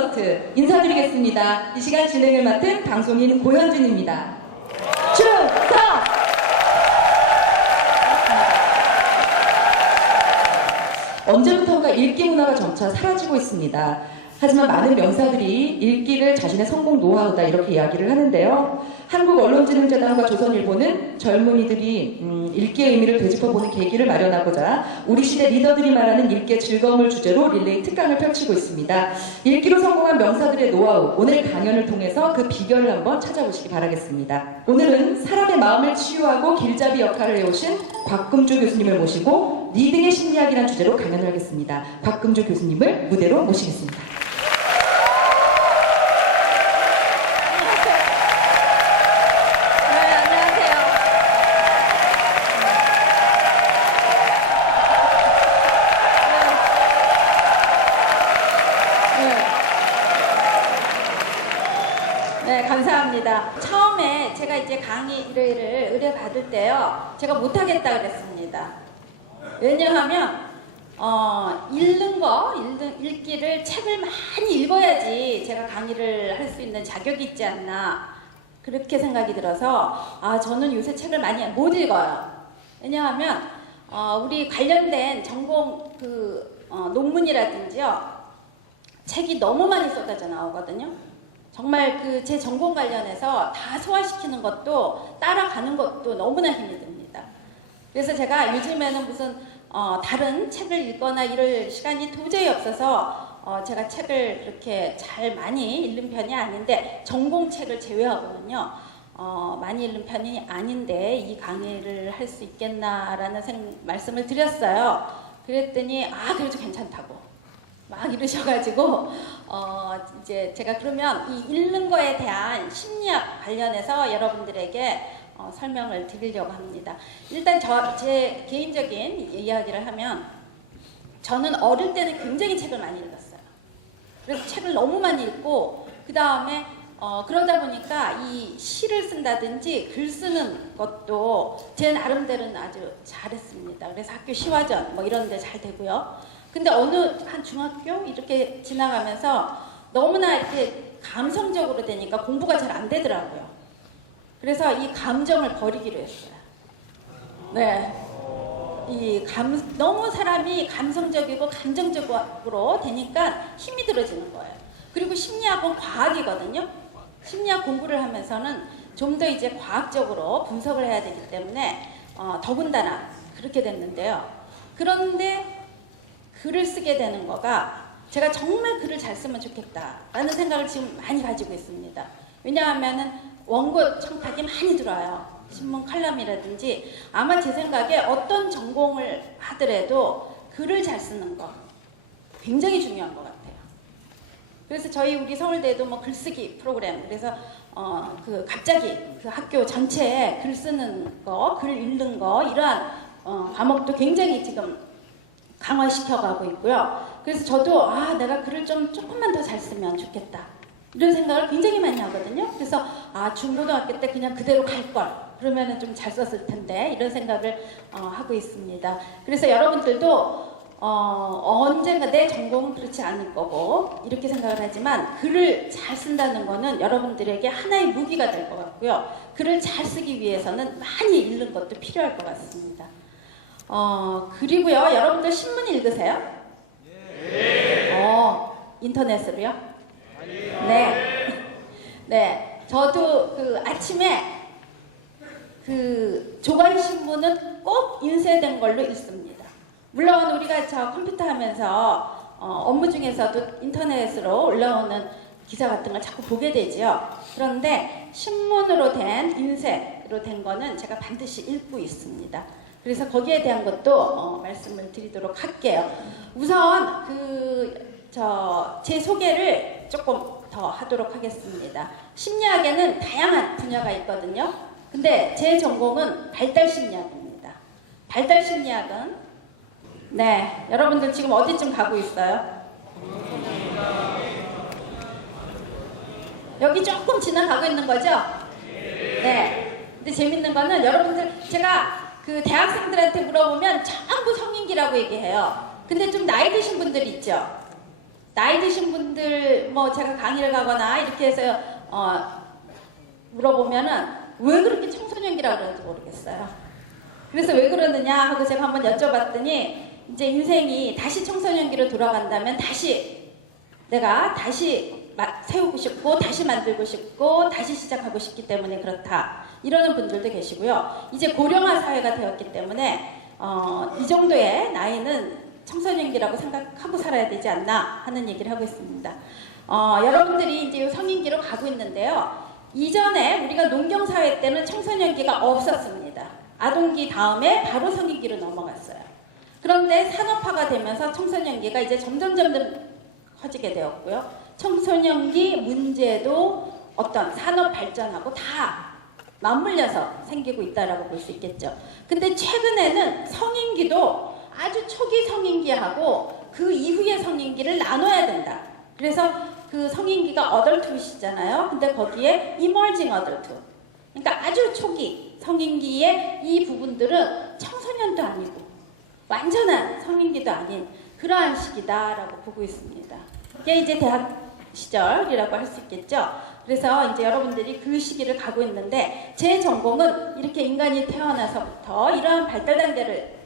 콘서트 인사드리겠습니다. 이 시간 진행을 맡은 방송인 고현진입니다. 충성! 언제부턴가 읽기 문화가 점차 사라지고 있습니다. 하지만 많은 명사들이 읽기를 자신의 성공 노하우다 이렇게 이야기를 하는데요. 한국언론진흥재단과 조선일보는 젊은이들이 읽기의 의미를 되짚어보는 계기를 마련하고자 우리 시대 리더들이 말하는 읽기의 즐거움을 주제로 릴레이 특강을 펼치고 있습니다. 읽기로 성공한 명사들의 노하우, 오늘 강연을 통해서 그 비결을 한번 찾아보시기 바라겠습니다. 오늘은 사람의 마음을 치유하고 길잡이 역할을 해오신 곽금주 교수님을 모시고 리딩의 심리학이라는 주제로 강연을 하겠습니다. 곽금주 교수님을 무대로 모시겠습니다. 네, 감사합니다. 처음에 제가 이제 강의를 의뢰받을 때요, 제가 못하겠다 그랬습니다. 왜냐하면 읽기를 책을 많이 읽어야지 제가 강의를 할 수 있는 자격이 있지 않나 그렇게 생각이 들어서 저는 요새 책을 많이 못 읽어요. 왜냐하면 우리 관련된 전공 논문이라든지요, 책이 너무 많이 쏟아져 나오거든요. 정말 제 전공 관련해서 다 소화시키는 것도 따라가는 것도 너무나 힘이 듭니다. 그래서 제가 요즘에는 무슨 다른 책을 읽거나 이럴 시간이 도저히 없어서 제가 책을 그렇게 잘 많이 읽는 편이 아닌데, 전공책을 제외하고는요 많이 읽는 편이 아닌데 이 강의를 할 수 있겠나라는 말씀을 드렸어요. 그랬더니 그래도 괜찮다고 막 이러셔가지고 이제 제가 그러면 이 읽는 거에 대한 심리학 관련해서 여러분들에게 설명을 드리려고 합니다. 일단 제 개인적인 이야기를 하면, 저는 어릴 때는 굉장히 책을 많이 읽었어요. 그래서 책을 너무 많이 읽고, 그 다음에 그러다 보니까 이 시를 쓴다든지 글 쓰는 것도 제 나름대로는 아주 잘했습니다. 그래서 학교 시화전 뭐 이런 데 잘 되고요. 근데 한 중학교 이렇게 지나가면서 너무나 이렇게 감성적으로 되니까 공부가 잘 안 되더라고요. 그래서 이 감정을 버리기로 했어요. 네. 너무 사람이 감성적이고 감정적으로 되니까 힘이 들어지는 거예요. 그리고 심리학은 과학이거든요. 심리학 공부를 하면서는 좀 더 이제 과학적으로 분석을 해야 되기 때문에 더군다나 그렇게 됐는데요. 그런데 글을 쓰게 되는 거가, 제가 정말 글을 잘 쓰면 좋겠다라는 생각을 지금 많이 가지고 있습니다. 왜냐하면은 원고 청탁이 많이 들어와요. 신문 칼럼이라든지. 아마 제 생각에 어떤 전공을 하더라도 글을 잘 쓰는 거 굉장히 중요한 것 같아요. 그래서 우리 서울대도 뭐 글쓰기 프로그램, 그래서 갑자기 그 학교 전체에 글 쓰는 거, 글 읽는 거, 이러한 과목도 굉장히 지금 강화시켜가고 있고요. 그래서 저도 내가 글을 조금만 더 잘 쓰면 좋겠다 이런 생각을 굉장히 많이 하거든요. 그래서 중고등학교 때 그냥 그대로 갈걸, 그러면은 좀 잘 썼을 텐데, 이런 생각을 하고 있습니다. 그래서 여러분들도 언젠가 내 전공은 그렇지 않을 거고 이렇게 생각을 하지만, 글을 잘 쓴다는 거는 여러분들에게 하나의 무기가 될 것 같고요. 글을 잘 쓰기 위해서는 많이 읽는 것도 필요할 것 같습니다. 그리고요, 여러분들 신문 읽으세요? 네. 인터넷으로요? 네. 네. 저도 아침에 조간신문은 꼭 인쇄된 걸로 읽습니다. 물론 우리가 컴퓨터 하면서 업무 중에서도 인터넷으로 올라오는 기사 같은 걸 자꾸 보게 되죠. 그런데 신문으로 된, 인쇄로 된 거는 제가 반드시 읽고 있습니다. 그래서 거기에 대한 것도 말씀을 드리도록 할게요. 우선 제 소개를 조금 더 하도록 하겠습니다. 심리학에는 다양한 분야가 있거든요. 근데 제 전공은 발달심리학입니다. 발달심리학은, 네, 여러분들 지금 어디쯤 가고 있어요? 여기 조금 지나가고 있는 거죠? 네. 근데 재밌는 거는, 여러분들 제가 대학생들한테 물어보면 전부 성인기라고 얘기해요. 근데 좀 나이 드신 분들 있죠? 나이 드신 분들 뭐 제가 강의를 가거나 이렇게 해서 물어보면은 왜 그렇게 청소년기라고 그러는지 모르겠어요. 그래서 왜 그러느냐 하고 제가 한번 여쭤봤더니 이제 인생이 다시 청소년기로 돌아간다면 내가 다시 세우고 싶고 다시 만들고 싶고 다시 시작하고 싶기 때문에 그렇다 이러는 분들도 계시고요. 이제 고령화 사회가 되었기 때문에 이 정도의 나이는 청소년기라고 생각하고 살아야 되지 않나 하는 얘기를 하고 있습니다. 여러분들이 이제 성인기로 가고 있는데요. 이전에 우리가 농경사회 때는 청소년기가 없었습니다. 아동기 다음에 바로 성인기로 넘어갔어요. 그런데 산업화가 되면서 청소년기가 이제 점점 커지게 되었고요. 청소년기 문제도 어떤 산업 발전하고 다 맞물려서 생기고 있다라고 볼 수 있겠죠. 근데 최근에는 성인기도 아주 초기 성인기하고 그 이후의 성인기를 나눠야 된다. 그래서 그 성인기가 어덜트시잖아요. 근데 거기에 이머징 어덜트. 그러니까 아주 초기 성인기의 이 부분들은 청소년도 아니고 완전한 성인기도 아닌 그러한 시기다라고 보고 있습니다. 이게 이제 대학 시절이라고 할 수 있겠죠. 그래서 이제 여러분들이 그 시기를 가고 있는데 제 전공은 이렇게 인간이 태어나서부터 이러한 발달 단계를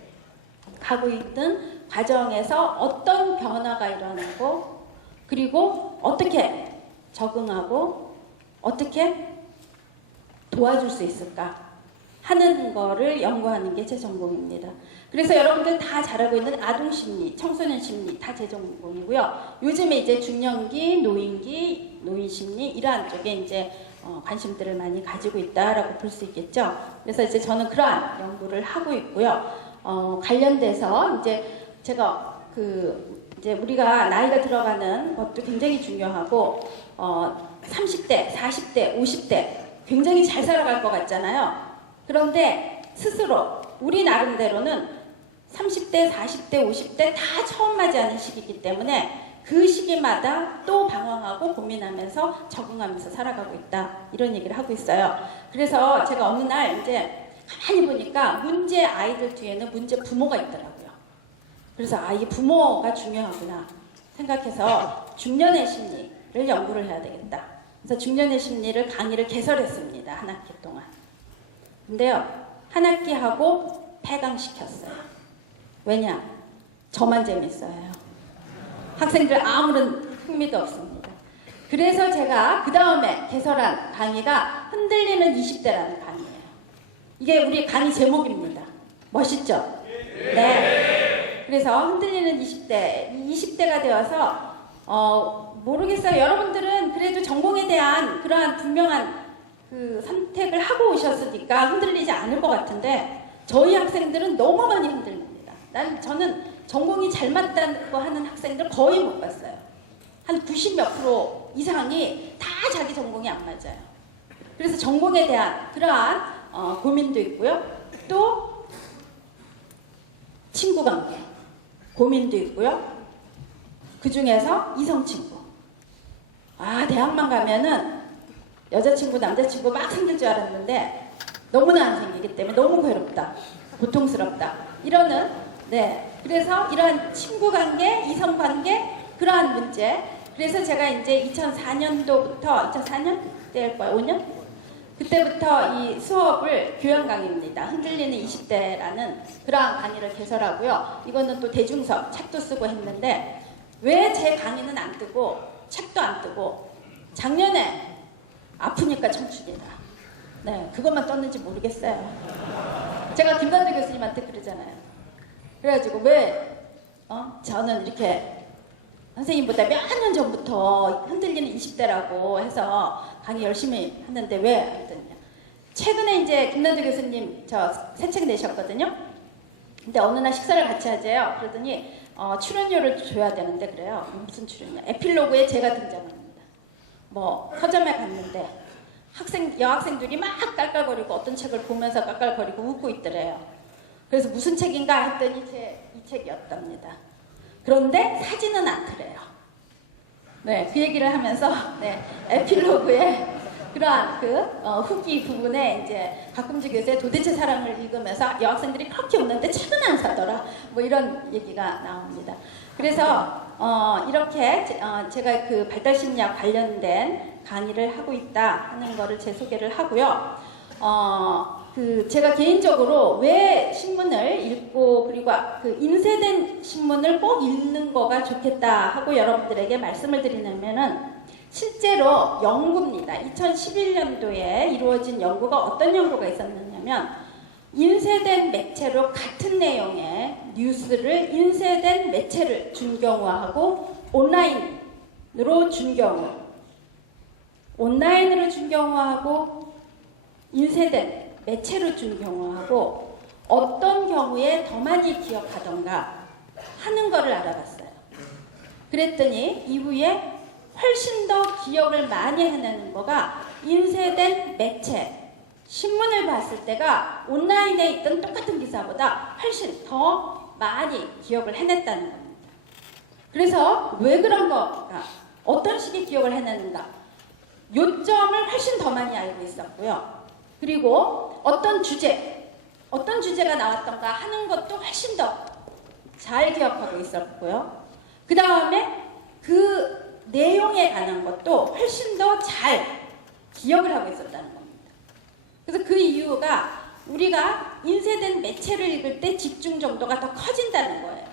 가고 있는 과정에서 어떤 변화가 일어나고 그리고 어떻게 적응하고 어떻게 도와줄 수 있을까 하는 거를 연구하는 게 제 전공입니다. 그래서 여러분들 다 잘 알고 있는 아동 심리, 청소년 심리 다 제 전공이고요. 요즘에 이제 중년기, 노인기, 노인 심리 이러한 쪽에 이제 관심들을 많이 가지고 있다라고 볼 수 있겠죠. 그래서 이제 저는 그러한 연구를 하고 있고요. 관련돼서 이제 제가 이제 우리가 나이가 들어가는 것도 굉장히 중요하고 30대, 40대, 50대 굉장히 잘 살아갈 것 같잖아요. 그런데 스스로 우리 나름대로는 30대, 40대, 50대 다 처음 맞이하는 시기이기 때문에 그 시기마다 또 방황하고 고민하면서 적응하면서 살아가고 있다. 이런 얘기를 하고 있어요. 그래서 제가 어느 날 이제 가만히 보니까 문제 아이들 뒤에는 문제 부모가 있더라고요. 그래서 이게 부모가 중요하구나 생각해서 중년의 심리를 연구를 해야 되겠다. 그래서 중년의 심리를 강의를 개설했습니다. 한 학기 동안. 근데요, 한 학기 하고 폐강시켰어요. 왜냐? 저만 재밌어요. 학생들 아무런 흥미도 없습니다. 그래서 제가 그 다음에 개설한 강의가 흔들리는 20대라는 강의예요. 이게 우리 강의 제목입니다. 멋있죠? 네. 그래서 흔들리는 20대, 20대가 되어서 모르겠어요. 여러분들은 그래도 전공에 대한 그러한 분명한 그 선택을 하고 오셨으니까 흔들리지 않을 것 같은데 저희 학생들은 너무 많이 흔들립니다. 저는 전공이 잘 맞다고 하는 학생들 거의 못 봤어요. 한 90 몇 프로 이상이 다 자기 전공이 안 맞아요. 그래서 전공에 대한 그러한 고민도 있고요. 또 친구 관계 고민도 있고요. 그 중에서 이성 친구. 대학만 가면은 여자친구, 남자친구 막 생길 줄 알았는데 너무나 안 생기기 때문에 너무 괴롭다, 고통스럽다 이러는 그래서 이러한 친구 관계, 이성 관계 그러한 문제. 그래서 제가 이제 2004년도부터 2004년 때일 거예요, 5년 그때부터 이 수업을 교양 강의입니다. 흔들리는 20대라는 그러한 강의를 개설하고요. 이거는 또 대중서 책도 쓰고 했는데 왜 제 강의는 안 뜨고 책도 안 뜨고 작년에 아프니까 청춘이다. 그것만 떴는지 모르겠어요. 제가 김관대 교수님한테 그러잖아요. 그래가지고 왜 저는 이렇게 선생님보다 몇 년 전부터 흔들리는 20대라고 해서 강의 열심히 했는데 왜? 했더니 최근에 이제 김난도 교수님 저 새 책 내셨거든요. 근데 어느 날 식사를 같이 하재요. 그러더니 출연료를 줘야 되는데 그래요. 무슨 출연료? 에필로그에 제가 등장합니다. 서점에 갔는데 여학생들이 막 깔깔거리고 어떤 책을 보면서 깔깔거리고 웃고 있더래요. 그래서 무슨 책인가 했더니 이 책이었답니다. 그런데 사진은 않더래요. 그 얘기를 하면서 에필로그에 그러한 후기 부분에 이제 박금주 교수의 도대체 사랑을 읽으면서 여학생들이 그렇게 웃는데 책은 안 사더라. 이런 얘기가 나옵니다. 그래서 이렇게 제가 그 발달심리학 관련된 강의를 하고 있다 하는 거를 제 소개를 하고요. 제가 개인적으로 왜 신문을 읽고 그리고 그 인쇄된 신문을 꼭 읽는 거가 좋겠다 하고 여러분들에게 말씀을 드리냐면은 실제로 연구입니다. 2011년도에 이루어진 연구가 어떤 연구가 있었느냐면 인쇄된 매체로 같은 내용의 뉴스를 인쇄된 매체를 준 경우하고 온라인으로 준 경우하고 인쇄된 매체로 준 경우하고 어떤 경우에 더 많이 기억하던가 하는 거를 알아봤어요. 그랬더니 이후에 훨씬 더 기억을 많이 해내는 거가 인쇄된 매체, 신문을 봤을 때가 온라인에 있던 똑같은 기사보다 훨씬 더 많이 기억을 해냈다는 겁니다. 그래서 왜 그런 걸까? 어떤 식의 기억을 해내는가? 요점을 훨씬 더 많이 알고 있었고요. 그리고 어떤 주제가 나왔던가 하는 것도 훨씬 더 잘 기억하고 있었고요. 그 다음에 그 내용에 관한 것도 훨씬 더 잘 기억을 하고 있었다는 겁니다. 그래서 그 이유가 우리가 인쇄된 매체를 읽을 때 집중 정도가 더 커진다는 거예요.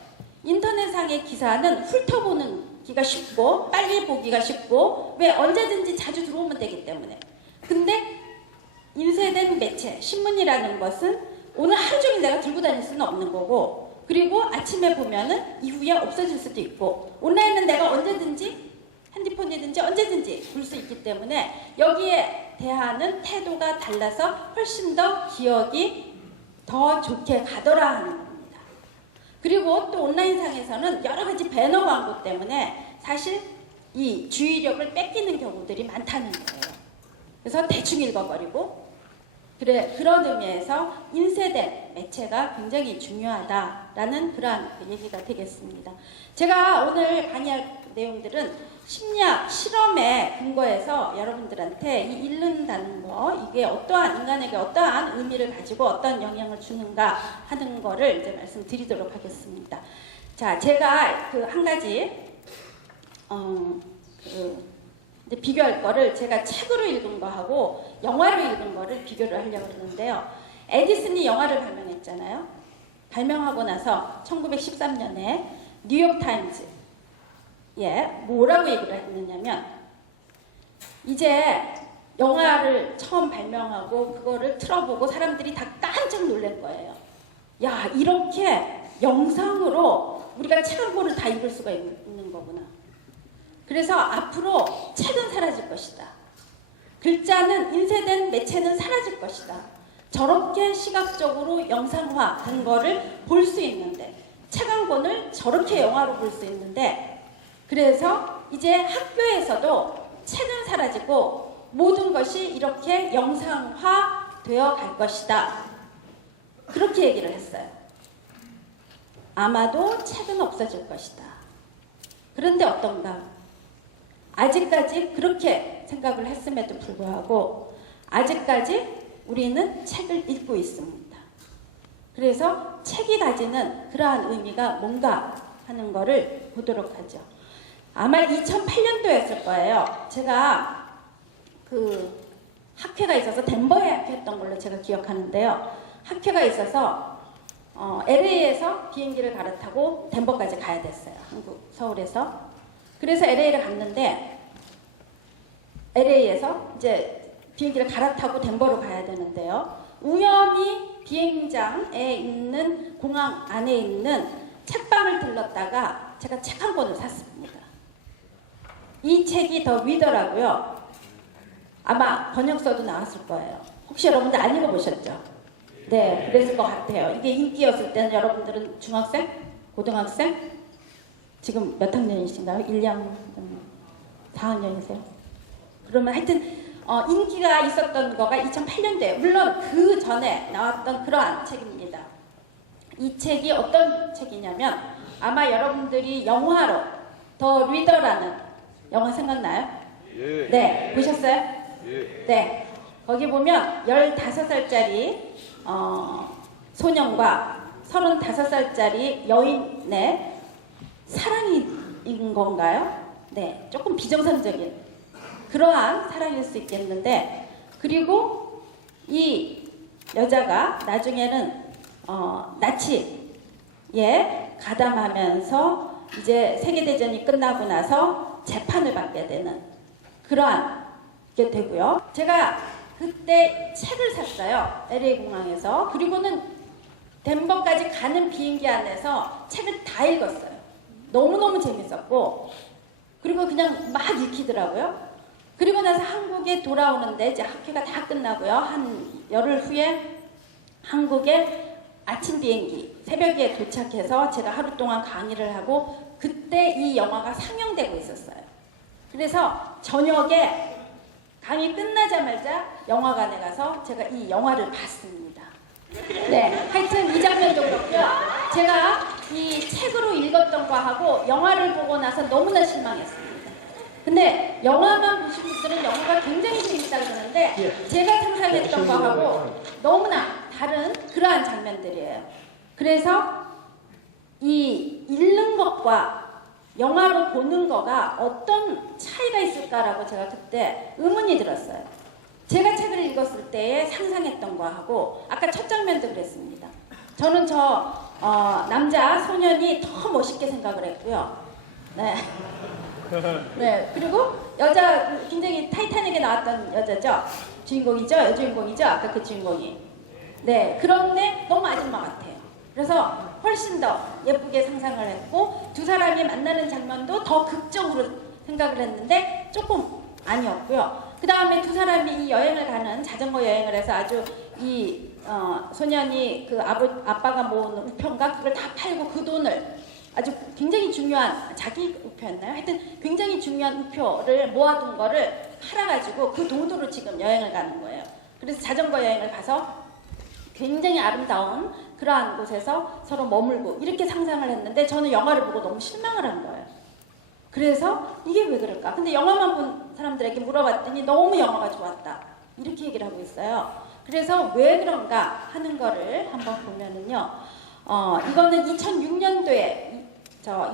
인터넷상의 기사는 훑어보기가 쉽고 빨리 보기가 쉽고 왜 언제든지 자주 들어오면 되기 때문에. 근데 인쇄된 매체, 신문이라는 것은 오늘 하루 종일 내가 들고 다닐 수는 없는 거고 그리고 아침에 보면은 이후에 없어질 수도 있고 온라인은 내가 언제든지 핸드폰이든지 언제든지 볼 수 있기 때문에 여기에 대하는 태도가 달라서 훨씬 더 기억이 더 좋게 가더라 하는 겁니다. 그리고 또 온라인상에서는 여러 가지 배너 광고 때문에 사실 이 주의력을 뺏기는 경우들이 많다는 거예요. 그래서 대충 읽어버리고 그런 의미에서 인쇄된 매체가 굉장히 중요하다라는 그러한 얘기가 되겠습니다. 제가 오늘 강의할 내용들은 심리학 실험에 근거해서 여러분들한테 이 읽는다는 거 이게 어떠한 인간에게 어떠한 의미를 가지고 어떤 영향을 주는가 하는 거를 이제 말씀드리도록 하겠습니다. 자, 제가 그 한 가지 이제 비교할 거를 제가 책으로 읽은 거하고 영화로 읽은 거를 비교를 하려고 했는데요. 에디슨이 영화를 발명했잖아요. 발명하고 나서 1913년에 뉴욕타임즈 뭐라고 얘기를 했느냐면 이제 영화를 처음 발명하고 그거를 틀어보고 사람들이 다 깜짝 놀란 거예요. 야, 이렇게 영상으로 우리가 책 한 권을 다 읽을 수가 있는 거구나. 그래서 앞으로 책은 사라질 것이다. 글자는 인쇄된 매체는 사라질 것이다. 저렇게 시각적으로 영상화된 거를 볼 수 있는데 책 한 권을 저렇게 영화로 볼 수 있는데 그래서 이제 학교에서도 책은 사라지고 모든 것이 이렇게 영상화 되어 갈 것이다. 그렇게 얘기를 했어요. 아마도 책은 없어질 것이다. 그런데 어떤가? 아직까지 그렇게 생각을 했음에도 불구하고 아직까지 우리는 책을 읽고 있습니다. 그래서 책이 가지는 그러한 의미가 뭔가 하는 거를 보도록 하죠. 아마 2008년도였을 거예요. 제가 그 학회가 있어서 덴버에 학회했던 걸로 제가 기억하는데요. 학회가 있어서 LA에서 비행기를 갈아타고 덴버까지 가야 됐어요. 한국 서울에서. 그래서 LA를 갔는데 LA에서 이제 비행기를 갈아타고 덴버로 가야 되는데요. 우연히 비행장에 있는 공항 안에 있는 책방을 들렀다가 제가 책 한 권을 샀습니다. 이 책이 더 위더라고요. 아마 번역서도 나왔을 거예요. 혹시 여러분들 안 읽어보셨죠? 네, 그랬을 것 같아요. 이게 인기였을 때는 여러분들은 중학생? 고등학생? 지금 몇 학년이신가요? 1, 2학년? 4학년이세요? 그러면 하여튼 인기가 있었던 거가 2008년도에 물론 그 전에 나왔던 그러한 책입니다. 이 책이 어떤 책이냐면 아마 여러분들이 영화로 더 리더라는 영화 생각나요? 예. 네, 보셨어요? 예. 네, 거기 보면 15살짜리 소년과 35살짜리 여인의 사랑이 사랑인 건가요? 네, 조금 비정상적인 그러한 사랑일 수 있겠는데, 그리고 이 여자가 나중에는 나치에 가담하면서 이제 세계대전이 끝나고 나서 재판을 받게 되는 그러한 게 되고요. 제가 그때 책을 샀어요. LA 공항에서. 그리고는 덴버까지 가는 비행기 안에서 책을 다 읽었어요. 너무너무 재밌었고, 그리고 그냥 막 읽히더라고요. 그리고 나서 한국에 돌아오는데 이제 학회가 다 끝나고요. 한 열흘 후에 한국에 아침 비행기 새벽에 도착해서 제가 하루 동안 강의를 하고, 그때 이 영화가 상영되고 있었어요. 그래서 저녁에 강의 끝나자마자 영화관에 가서 제가 이 영화를 봤습니다. 네, 하여튼 이 장면도 그렇고요. 제가 이 책으로 읽었던 거하고 영화를 보고 나서 너무나 실망했습니다. 근데 영화만 보신 분들은 영화가 굉장히 재밌다 그러는데 제가 상상했던 거하고 너무나 다른 그러한 장면들이에요. 그래서 이 읽는 것과 영화로 보는 거가 어떤 차이가 있을까라고 제가 그때 의문이 들었어요. 제가 책을 읽었을 때에 상상했던 거하고, 아까 첫 장면도 그랬습니다. 저는 남자 소년이 더 멋있게 생각을 했고요. 네. 네. 그리고 여자, 굉장히 타이타닉에 나왔던 여자죠. 주인공이죠. 여주인공이죠. 아까 그 주인공이. 네. 그런데 너무 아줌마 같아요. 그래서 훨씬 더 예쁘게 상상을 했고, 두 사람이 만나는 장면도 더 극적으로 생각을 했는데 조금 아니었고요. 그 다음에 두 사람이 이 여행을 가는, 자전거 여행을 해서 아주 이 소년이 그 아빠가 모은 우편가 그걸 다 팔고 그 돈을 아주 굉장히 중요한, 자기 우표였나요? 하여튼 굉장히 중요한 우표를 모아둔 거를 팔아가지고 그 돈으로 지금 여행을 가는 거예요. 그래서 자전거 여행을 가서 굉장히 아름다운 그러한 곳에서 서로 머물고 이렇게 상상을 했는데, 저는 영화를 보고 너무 실망을 한 거예요. 그래서 이게 왜 그럴까? 근데 영화만 본 사람들에게 물어봤더니 너무 영화가 좋았다, 이렇게 얘기를 하고 있어요. 그래서 왜 그런가 하는 거를 한번 보면은요, 이거는 2006년도에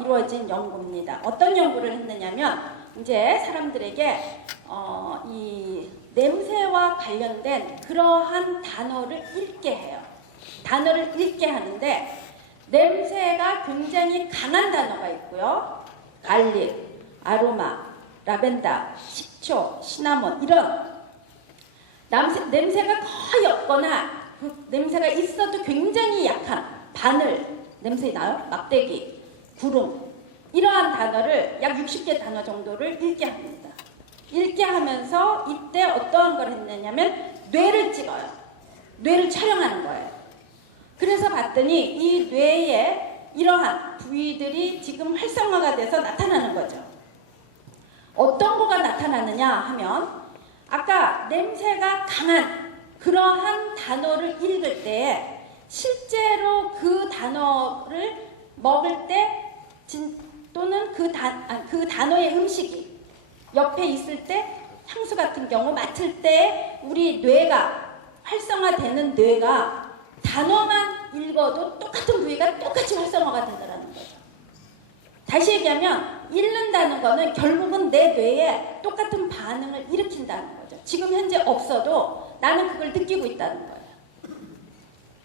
이루어진 연구입니다. 어떤 연구를 했느냐면, 이제 사람들에게 이 냄새와 관련된 그러한 단어를 읽게 해요. 단어를 읽게 하는데, 냄새가 굉장히 강한 단어가 있고요. 갈릭, 아로마, 라벤더, 식초, 시나몬, 이런 냄새가 거의 없거나 그 냄새가 있어도 굉장히 약한 바늘 냄새 나요? 막대기, 구름, 이러한 단어를 약 60개 단어 정도를 읽게 합니다. 읽게 하면서 이때 어떠한 걸 했느냐면 뇌를 찍어요. 뇌를 촬영하는 거예요. 그래서 봤더니 이 뇌에 이러한 부위들이 지금 활성화가 돼서 나타나는 거죠. 어떤 거가 나타나느냐 하면, 아까 냄새가 강한 그러한 단어를 읽을 때에 실제로 그 단어를 먹을 때 또는 그 단어의 음식이 옆에 있을 때, 향수 같은 경우 맡을 때 우리 뇌가 활성화되는 뇌가 단어만 읽어도 똑같은 부위가 똑같이 활성화가 되더라는 거죠. 다시 얘기하면 읽는다는 거는 결국은 내 뇌에 똑같은 반응을 일으킨다는 거죠. 지금 현재 없어도 나는 그걸 느끼고 있다는 거예요.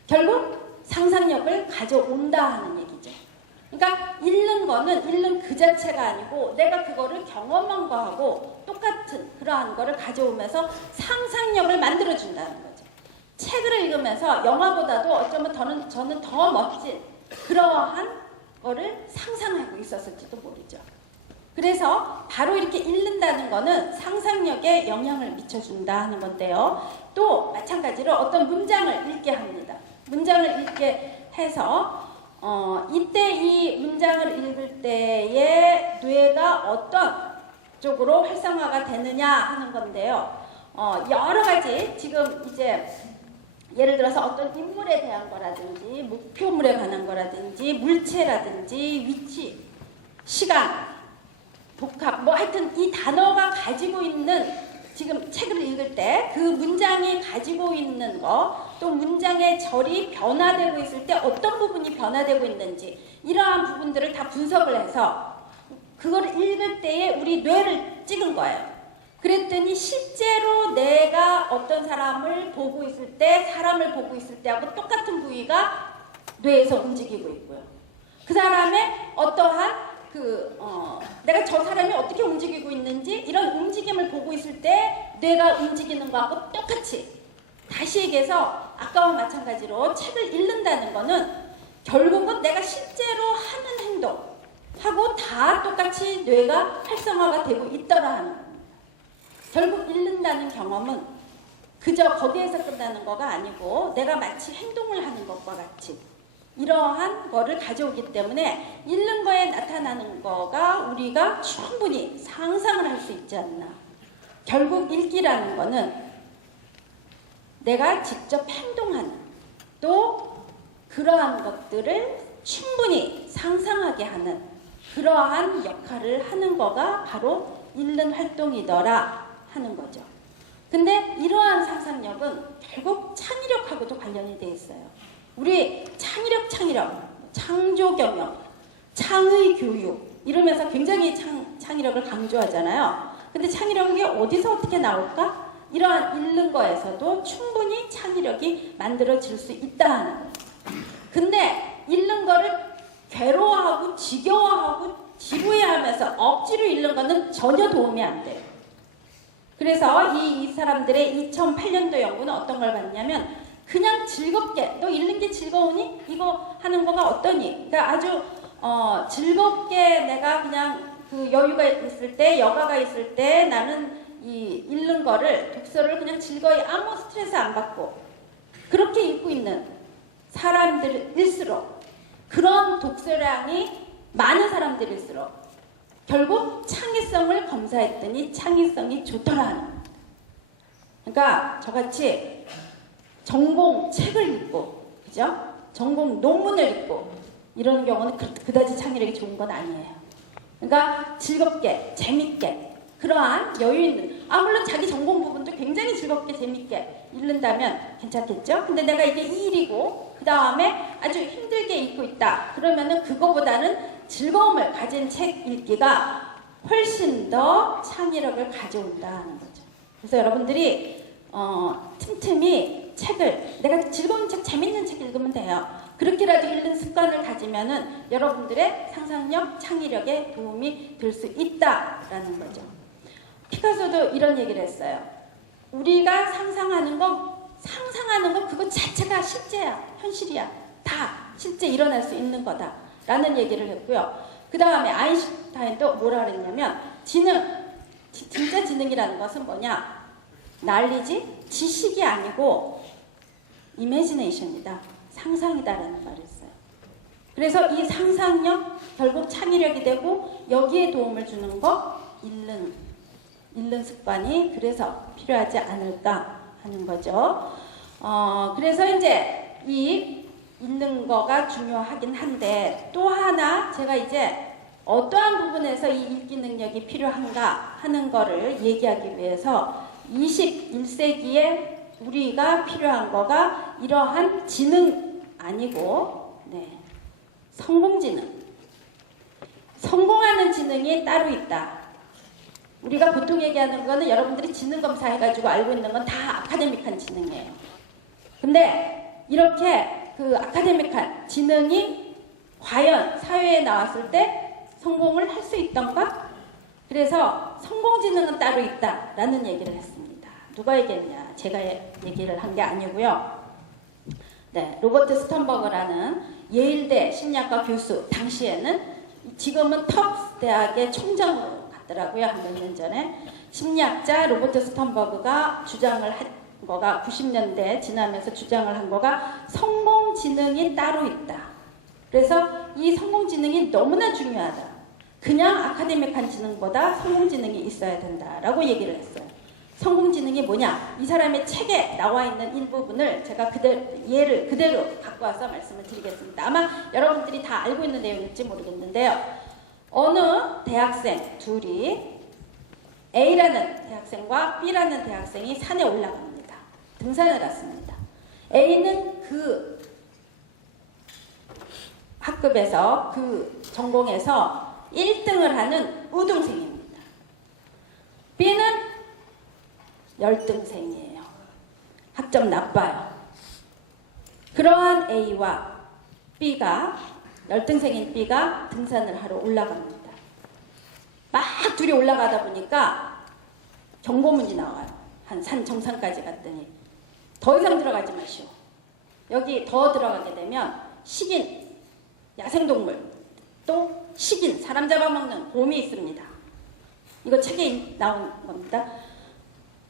결국 상상력을 가져온다 하는 얘기죠. 그러니까 읽는 거는 읽는 그 자체가 아니고 내가 그거를 경험한 거하고 똑같은 그러한 거를 가져오면서 상상력을 만들어준다는 거죠. 책을 읽으면서 영화보다도 어쩌면 저는 더 멋진 그러한 거를 상상하고 있었을지도 모르죠. 그래서 바로 이렇게 읽는다는 거는 상상력에 영향을 미쳐준다 하는 건데요. 또 마찬가지로 어떤 문장을 읽게 합니다. 문장을 읽게 해서 이때 이 문장을 읽을 때의 뇌가 어떤 쪽으로 활성화가 되느냐 하는 건데요. 여러 가지 지금 이제 예를 들어서 어떤 인물에 대한 거라든지 목표물에 관한 거라든지 물체라든지 위치, 시간, 복합, 뭐 하여튼 이 단어가 가지고 있는, 지금 책을 읽을 때 그 문장이 가지고 있는 거, 또 문장의 절이 변화되고 있을 때 어떤 부분이 변화되고 있는지, 이러한 부분들을 다 분석을 해서 그걸 읽을 때에 우리 뇌를 찍은 거예요. 그랬더니 실제로 내가 어떤 사람을 보고 있을 때, 사람을 보고 있을 때하고 똑같은 부위가 뇌에서 움직이고 있고요. 그 사람의 어떠한 내가 저 사람이 어떻게 움직이고 있는지 이런 움직임을 보고 있을 때 뇌가 움직이는 거하고 똑같이, 다시 얘기해서 아까와 마찬가지로 책을 읽는다는 거는 결국은 내가 실제로 하는 행동하고 다 똑같이 뇌가 활성화가 되고 있더라 하는 겁니다. 결국 읽는다는 경험은 그저 거기에서 끝나는 거가 아니고 내가 마치 행동을 하는 것과 같이 이러한 거를 가져오기 때문에 읽는 거에 나타나는 거가 우리가 충분히 상상을 할 수 있지 않나. 결국 읽기라는 거는 내가 직접 행동하는, 또 그러한 것들을 충분히 상상하게 하는 그러한 역할을 하는 거가 바로 읽는 활동이더라 하는 거죠. 근데 이러한 상상력은 결국 창의력하고도 관련이 돼 있어요. 우리 창의력, 창조 경영, 창의 교육 이러면서 굉장히 창의력을 강조하잖아요. 근데 창의력이 어디서 어떻게 나올까? 이러한 읽는 거에서도 충분히 창의력이 만들어질 수 있다는 거예요. 근데 읽는 거를 괴로워하고 지겨워하고 지루해하면서 억지로 읽는 거는 전혀 도움이 안 돼요. 그래서 이 사람들의 2008년도 연구는 어떤 걸 봤냐면 그냥 즐겁게, 너 읽는 게 즐거우니? 이거 하는 거가 어떠니? 그러니까 아주 즐겁게 내가 그냥 그 여유가 있을 때, 여가가 있을 때 나는 이 읽는 거를, 독서를 그냥 즐거이 아무 스트레스 안 받고 그렇게 읽고 있는 사람들일수록, 그런 독서량이 많은 사람들일수록 결국 창의성을 검사했더니 창의성이 좋더라는 겁니다. 그러니까 저같이 전공 책을 읽고, 그죠? 전공 논문을 읽고 이런 경우는 그다지 창의력이 좋은 건 아니에요. 그러니까 즐겁게, 재밌게, 그러한 여유 있는, 물론 자기 전공 부분도 굉장히 즐겁게 재밌게 읽는다면 괜찮겠죠? 근데 내가 이게 이 일이고 그 다음에 아주 힘들게 읽고 있다. 그러면은 그거보다는 즐거움을 가진 책 읽기가 훨씬 더 창의력을 가져온다는 거죠. 그래서 여러분들이 틈틈이 책을, 내가 즐거운 책, 재밌는 책 읽으면 돼요. 그렇게라도 읽는 습관을 가지면은 여러분들의 상상력, 창의력에 도움이 될 수 있다라는 거죠. 피카소도 이런 얘기를 했어요. 우리가 상상하는 거 그거 자체가 실제야, 현실이야. 다 실제 일어날 수 있는 거다 라는 얘기를 했고요. 그 다음에 아인슈타인도 뭐라 그랬냐면 진짜 지능이라는 것은 뭐냐? 난리지? 지식이 아니고 이매지네이션이다, 상상이다라는 말을 했어요. 그래서 이 상상력, 결국 창의력이 되고 여기에 도움을 주는 거 읽는 습관이 그래서 필요하지 않을까 하는 거죠. 그래서 이제 이 읽는 거가 중요하긴 한데, 또 하나 제가 이제 어떠한 부분에서 이 읽기 능력이 필요한가 하는 거를 얘기하기 위해서 21세기에 우리가 필요한 거가 이러한 지능 아니고 성공지능, 성공하는 지능이 따로 있다. 우리가 보통 얘기하는 거는 여러분들이 지능 검사해가지고 알고 있는 건 다 아카데믹한 지능이에요. 근데 이렇게 그 아카데믹한 지능이 과연 사회에 나왔을 때 성공을 할 수 있던가? 그래서 성공지능은 따로 있다라는 얘기를 했습니다. 누가 얘기했냐? 제가 얘기를 한 게 아니고요. 로버트 스턴버그라는 예일대 심리학과 교수, 당시에는, 지금은 텁스 대학의 총장으로 갔더라고요. 한 몇 년 전에. 심리학자 로버트 스턴버그가 주장을 한 거가, 90년대 지나면서 주장을 한 거가 성공지능이 따로 있다. 그래서 이 성공지능이 너무나 중요하다. 그냥 아카데믹한 지능보다 성공지능이 있어야 된다라고 얘기를 했어요. 성공지능이 뭐냐? 이 사람의 책에 나와 있는 일부분을 제가 예를 그대로 갖고 와서 말씀을 드리겠습니다. 아마 여러분들이 다 알고 있는 내용일지 모르겠는데요. 어느 대학생 둘이, A라는 대학생과 B라는 대학생이 산에 올라갑니다. 등산을 갔습니다. A는 그 학급에서, 그 전공에서 1등을 하는 우등생입니다. B는 열등생이에요. 학점 나빠요. 그러한 A와 B가, 열등생인 B가 등산을 하러 올라갑니다. 막 둘이 올라가다 보니까 경고문이 나와요. 한 산 정상까지 갔더니 더 이상 들어가지 마시오. 여기 더 들어가게 되면 식인, 야생동물, 또 식인, 사람 잡아먹는 곰이 있습니다. 이거 책에 나온 겁니다.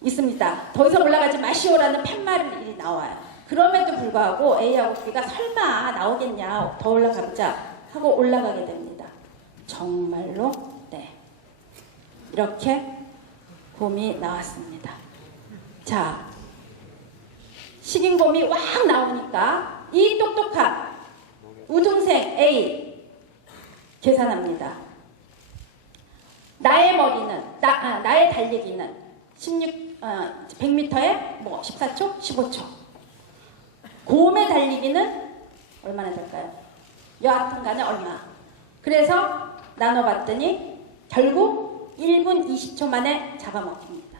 있습니다. 더 이상 올라가지 마시오라는 팻말이 나와요. 그럼에도 불구하고 A하고 B가 설마 나오겠냐, 더 올라가자 하고 올라가게 됩니다. 정말로 네, 이렇게 곰이 나왔습니다. 자, 식인곰이 확 나오니까 이 똑똑한 우등생 A 계산합니다. 나의 머리는, 나의 달리기는 100m에 뭐 14초, 15초. 곰의 달리기는 얼마나 될까요? 여하튼간에 얼마. 그래서 나눠봤더니 결국 1분 20초 만에 잡아먹힙니다.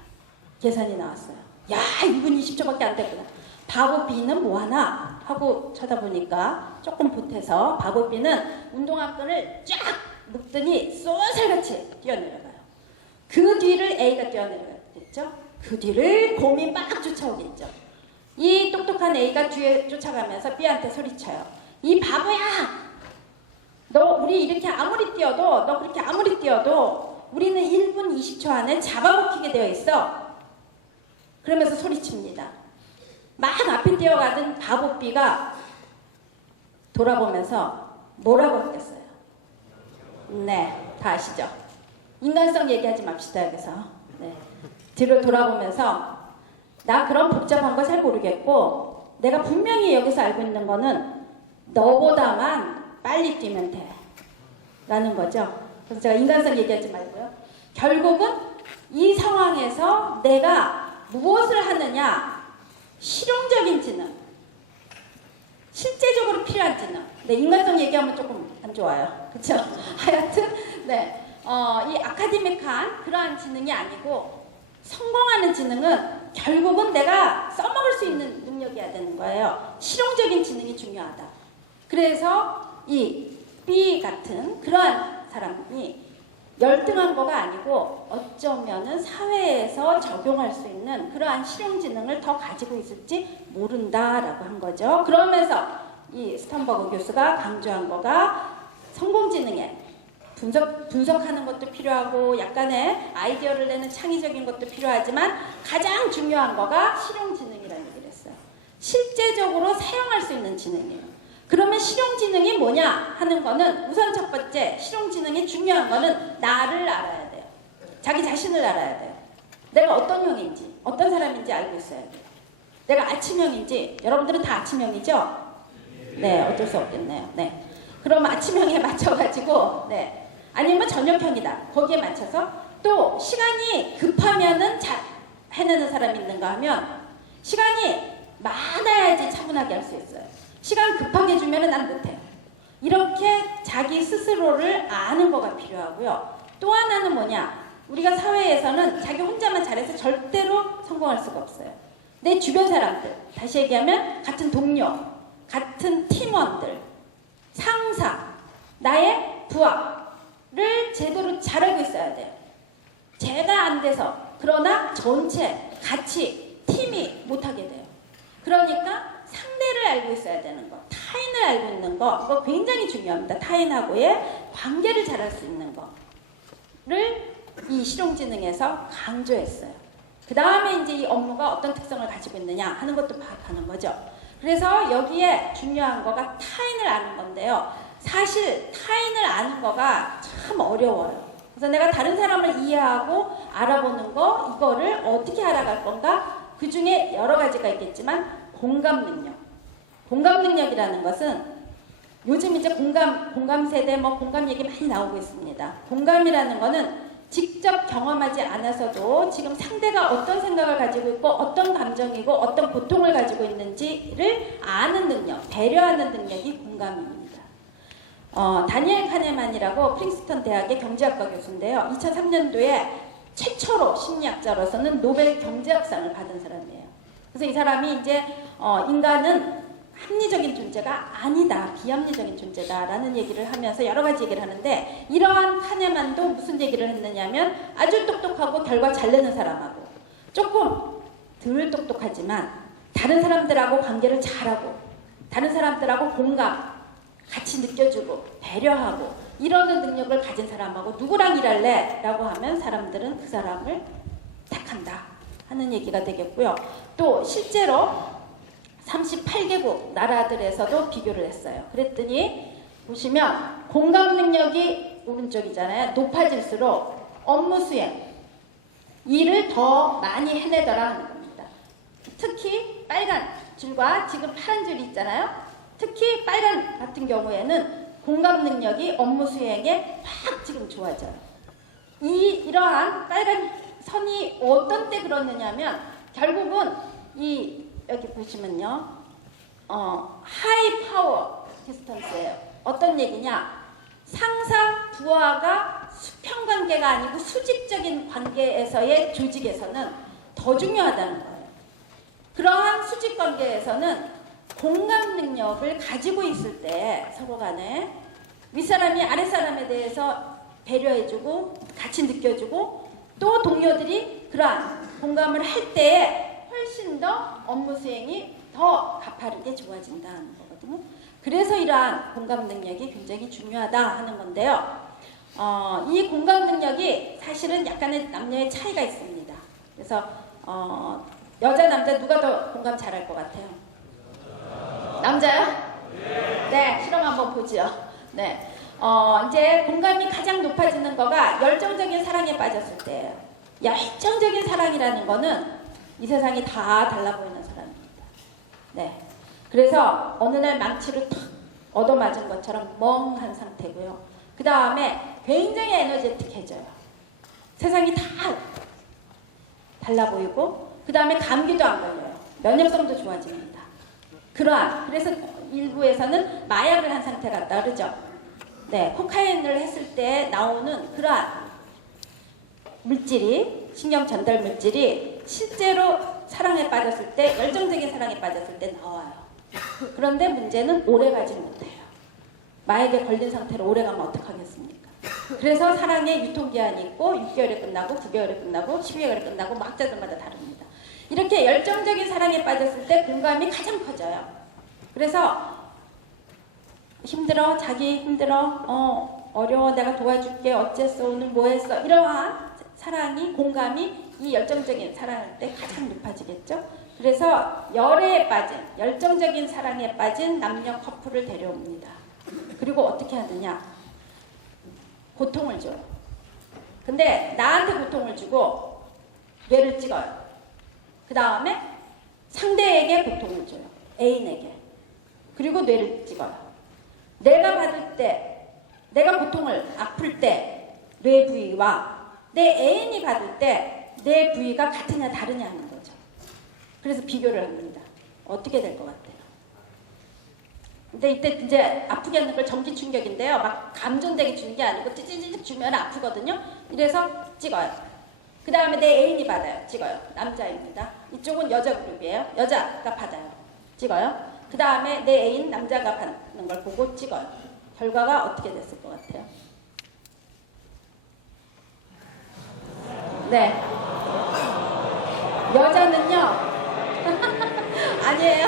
계산이 나왔어요. 야, 1분 20초밖에 안 됐구나. 바보 B는 뭐하나 하고 쳐다보니까 조금 보태서 바보 B는 운동화끈을 쫙 묶더니 쏜살같이 뛰어내려가요. 그 뒤를 A가 뛰어내려갔겠죠. 그 뒤를 곰이 막 쫓아오겠죠. 이 똑똑한 A가 뒤에 쫓아가면서 B한테 소리쳐요. 이 바보야! 너 우리 이렇게 아무리 뛰어도, 너 그렇게 아무리 뛰어도 우리는 1분 20초 안에 잡아먹히게 되어 있어. 그러면서 소리칩니다. 막 앞에 뛰어가던 바보 B가 돌아보면서 뭐라고 했겠어요? 네, 다 아시죠? 인간성 얘기하지 맙시다, 여기서. 네. 뒤로 돌아보면서 나 그런 복잡한 거 잘 모르겠고 내가 분명히 여기서 알고 있는 거는 너보다만 빨리 뛰면 돼 라는 거죠. 그래서 제가 인간성 얘기하지 말고요. 결국은 이 상황에서 내가 무엇을 하느냐, 실용적인 지능, 실제적으로 필요한 지능. 네, 인간성 얘기하면 조금 안 좋아요. 그렇죠? 하여튼 네, 이 아카데믹한 그러한 지능이 아니고 성공하는 지능은 결국은 내가 써먹을 수 있는 능력이어야 되는 거예요. 실용적인 지능이 중요하다. 그래서 이 B 같은 그러한 사람이 열등한 거가 아니고 어쩌면은 사회에서 적용할 수 있는 그러한 실용지능을 더 가지고 있을지 모른다라고 한 거죠. 그러면서 이 스턴버그 교수가 강조한 거가 성공지능에 분석하는 것도 필요하고 약간의 아이디어를 내는 창의적인 것도 필요하지만 가장 중요한 거가 실용지능이라는 얘기를 했어요. 실제적으로 사용할 수 있는 지능이에요. 그러면 실용지능이 뭐냐 하는 거는 우선 첫 번째 실용지능이 중요한 거는 나를 알아야 돼요. 자기 자신을 알아야 돼요. 내가 어떤 형인지 어떤 사람인지 알고 있어야 돼요. 내가 아침형인지 여러분들은 다 아침형이죠? 네, 어쩔 수 없겠네요. 네, 그럼 아침형에 맞춰가지고 네, 아니면 저녁형이다 거기에 맞춰서 또 시간이 급하면은 잘 해내는 사람이 있는가 하면 시간이 많아야지 차분하게 할 수 있어요. 시간 급하게 주면은 난 못해요. 이렇게 자기 스스로를 아는 거가 필요하고요. 또 하나는 뭐냐? 우리가 사회에서는 자기 혼자만 잘해서 절대로 성공할 수가 없어요. 내 주변 사람들, 다시 얘기하면 같은 동료, 같은 팀원들, 상사, 나의 부하를 제대로 잘 알고 있어야 돼요. 제가 안 돼서, 그러나 전체, 같이, 팀이 못하게 돼요. 그러니까 상대를 알고 있어야 되는 거, 타인을 알고 있는 거, 그거 굉장히 중요합니다. 타인하고의 관계를 잘할 수 있는 거를 이 실용지능에서 강조했어요. 그 다음에 이제 이 업무가 어떤 특성을 가지고 있느냐 하는 것도 파악하는 거죠. 그래서 여기에 중요한 거가 타인을 아는 건데요. 사실 타인을 아는 거가 참 어려워요. 그래서 내가 다른 사람을 이해하고 알아보는 거, 이거를 어떻게 알아갈 건가? 그 중에 여러 가지가 있겠지만 공감 능력. 공감 능력이라는 것은 요즘 이제 공감 세대 공감 얘기 많이 나오고 있습니다. 공감이라는 거는 직접 경험하지 않아서도 지금 상대가 어떤 생각을 가지고 있고 어떤 감정이고 어떤 고통을 가지고 있는지를 아는 능력, 배려하는 능력이 공감입니다. 다니엘 카네만이라고 프린스턴 대학의 경제학과 교수인데요. 2003년도에 최초로 심리학자로서는 노벨 경제학상을 받은 사람이에요. 그래서 이 사람이 이제 인간은 합리적인 존재가 아니다, 비합리적인 존재다라는 얘기를 하면서 여러 가지 얘기를 하는데, 이러한 카네만도 무슨 얘기를 했느냐면, 아주 똑똑하고 결과 잘 내는 사람하고 조금 덜 똑똑하지만 다른 사람들하고 관계를 잘하고 다른 사람들하고 공감, 같이 느껴주고 배려하고 이러는 능력을 가진 사람하고 누구랑 일할래? 라고 하면 사람들은 그 사람을 택한다 하는 얘기가 되겠고요. 또 실제로 38개국 나라들에서도 비교를 했어요. 그랬더니 보시면 공감 능력이 오른쪽이잖아요. 높아질수록 업무 수행, 일을 더 많이 해내더라 하는 겁니다. 특히 빨간 줄과 지금 파란 줄이 있잖아요. 특히 빨간 같은 경우에는 공감 능력이 업무 수행에 확 지금 좋아져요. 이러한 빨간 선이 어떤 때 그러느냐면, 결국은 여기 보시면요, 하이 파워 디스턴스예요. 어떤 얘기냐? 상사 부하가 수평 관계가 아니고 수직적인 관계에서의 조직에서는 더 중요하다는 거예요. 그러한 수직 관계에서는 공감 능력을 가지고 있을 때 서로 간에 윗사람이 아랫사람에 대해서 배려해주고 같이 느껴주고, 또 동료들이 그러한 공감을 할 때에 훨씬 더 업무 수행이 더 가파르게 좋아진다는 거거든요. 그래서 이러한 공감 능력이 굉장히 중요하다 하는 건데요. 이 공감 능력이 사실은 약간의 남녀의 차이가 있습니다. 그래서 여자, 남자 누가 더 공감 잘할 것 같아요? 남자요? 네, 실험 한번 보죠. 네, 이제 공감이 가장 높아지는 거가 열정적인 사랑에 빠졌을 때예요. 열정적인 사랑이라는 거는 이 세상이 다 달라 보이는 사람입니다. 네, 그래서 어느 날 망치로 탁 얻어맞은 것처럼 멍한 상태고요. 그 다음에 굉장히 에너제틱해져요. 세상이 다 달라 보이고, 그 다음에 감기도 안 걸려요. 면역성도 좋아집니다. 그래서 일부에서는 마약을 한 상태 같다 그러죠. 네, 코카인을 했을 때 나오는 그러한 물질이, 신경 전달 물질이 실제로 사랑에 빠졌을 때, 열정적인 사랑에 빠졌을 때 나와요. 그런데 문제는 오래 가지 못해요. 마약에 걸린 상태로 오래 가면 어떡하겠습니까? 그래서 사랑의 유통기한이 있고 6개월에 끝나고 9개월에 끝나고 12개월에 끝나고 학자들마다 다릅니다. 이렇게 열정적인 사랑에 빠졌을 때 공감이 가장 커져요. 그래서 힘들어, 자기 힘들어, 어려워, 내가 도와줄게, 어쨌어, 오늘 뭐 했어, 이러한 사랑이, 공감이 이 열정적인 사랑할 때 가장 높아지겠죠. 그래서 열애에 빠진, 열정적인 사랑에 빠진 남녀 커플을 데려옵니다. 그리고 어떻게 하느냐? 고통을 줘요. 근데 나한테 고통을 주고 뇌를 찍어요. 그 다음에 상대에게 고통을 줘요. 애인에게. 그리고 뇌를 찍어요. 내가 받을 때, 내가 고통을 아플 때 뇌 부위와 내 애인이 받을 때 내 부위가 같으냐 다르냐 하는 거죠. 그래서 비교를 합니다. 어떻게 될 것 같아요? 근데 이때 이제 아프게 하는 걸 전기 충격인데요. 막 감전되게 주는 게 아니고 찌찌찌 주면 아프거든요. 이래서 찍어요. 그 다음에 내 애인이 받아요. 찍어요. 남자입니다. 이쪽은 여자 그룹이에요. 여자가 받아요. 찍어요. 그 다음에 내 애인 남자가 받는 걸 보고 찍어요. 결과가 어떻게 됐을 것 같아요? 네. 여자는요. 아니에요.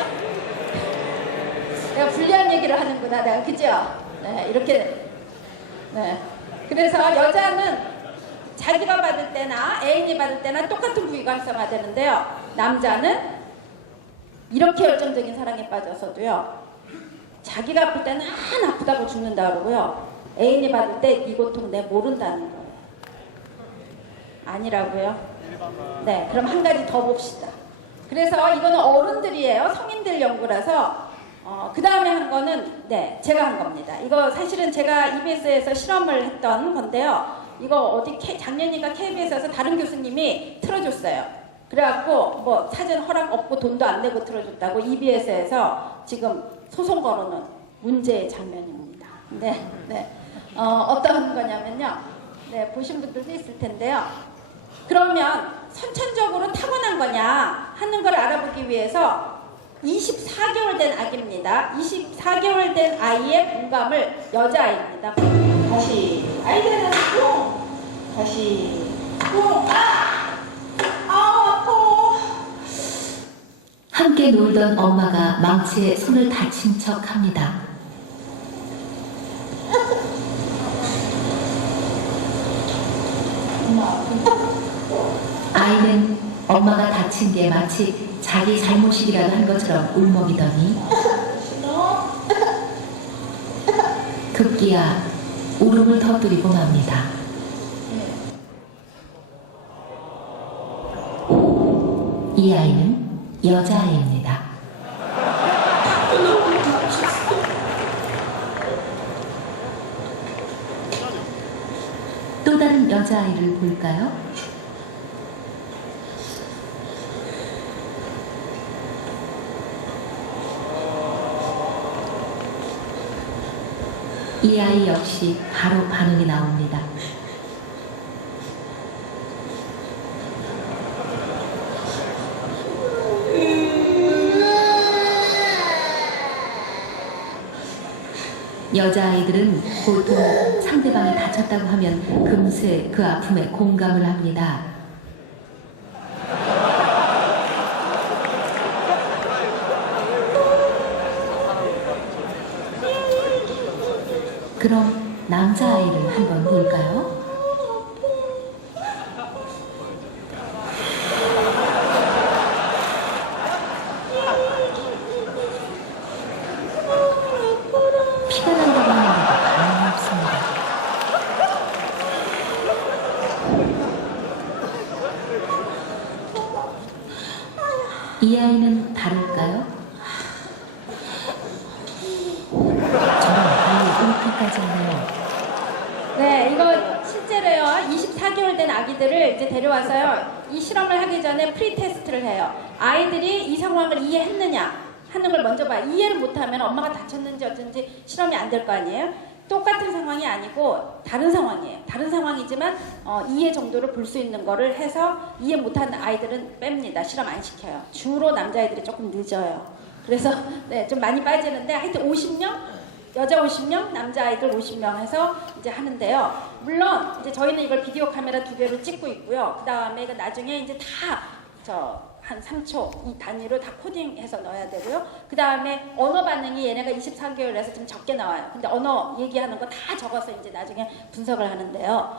내가 불리한 얘기를 하는구나. 내가 그죠? 네, 이렇게. 네. 그래서 여자는 자기가 받을 때나 애인이 받을 때나 똑같은 부위가 활성화되는데요. 남자는 이렇게 열정적인 사랑에 빠져서도요. 자기가 아플 때는 안 아프다고 죽는다 그러고요. 애인이 받을 때 이 고통 내 모른다는 거예요. 아니라고요? 네, 그럼 한 가지 더 봅시다. 그래서 이거는 어른들이에요. 성인들 연구라서 그 다음에 한 거는 네, 제가 한 겁니다. 이거 사실은 제가 EBS에서 실험을 했던 건데요. 이거 어디 작년인가 KBS에서 다른 교수님이 틀어줬어요. 그래갖고 뭐 사전 허락 없고 돈도 안 내고 틀어줬다고 EBS에서 지금 소송 걸어놓은 문제의 장면입니다. 네, 네. 어떤 거냐면요. 네, 보신 분들도 있을 텐데요. 그러면 선천적으로 타고난 거냐 하는 걸 알아보기 위해서 24개월 된 아기입니다. 24개월 된 아이의 공감을 여자아이입니다. 다시 아이들은 뿡 다시 뿡 아파. 함께 놀던 엄마가 망치에 손을 다친 척합니다. 아이는 엄마가 다친 게 마치 자기 잘못이라도 한 것처럼 울먹이더니 급기야 울음을 터뜨리고 맙니다. 이 아이는 여자아이입니다. 또 다른 여자아이를 볼까요? 이 아이 역시 바로 반응이 나옵니다. 여자아이들은 보통 상대방이 다쳤다고 하면 금세 그 아픔에 공감을 합니다. 그럼 남자아이를 한번 볼까요? 피가 난다고 하는데도 반응이 없습니다. 이 아이는 다를까요? 저런 빨리 울기까지 하네요. 네, 이거 실제로요. 24개월 된 아기들을 이제 데려와서요. 이 실험을 하기 전에 프리 테스트를 해요. 아이들이 이 상황을 이해했느냐 하는 걸 먼저 봐요. 이해를 못하면 엄마가 다쳤는지 어쩐지 실험이 안 될 거 아니에요. 똑같은 상황이 아니고 다른 상황이에요. 다른 상황이지만 이해 정도를 볼 수 있는 거를 해서 이해 못하는 아이들은 뺍니다. 실험 안 시켜요. 주로 남자아이들이 조금 늦어요. 그래서 네, 좀 많이 빠지는데 하여튼 50명? 여자 50명, 남자아이들 50명 해서 이제 하는데요. 물론 이제 저희는 이걸 비디오 카메라 2개로 찍고 있고요. 그 다음에 나중에 이제 다 한 3초 이 단위로 다 코딩해서 넣어야 되고요. 그 다음에 언어 반응이 얘네가 24개월에서 좀 적게 나와요. 근데 언어 얘기하는 거 다 적어서 이제 나중에 분석을 하는데요.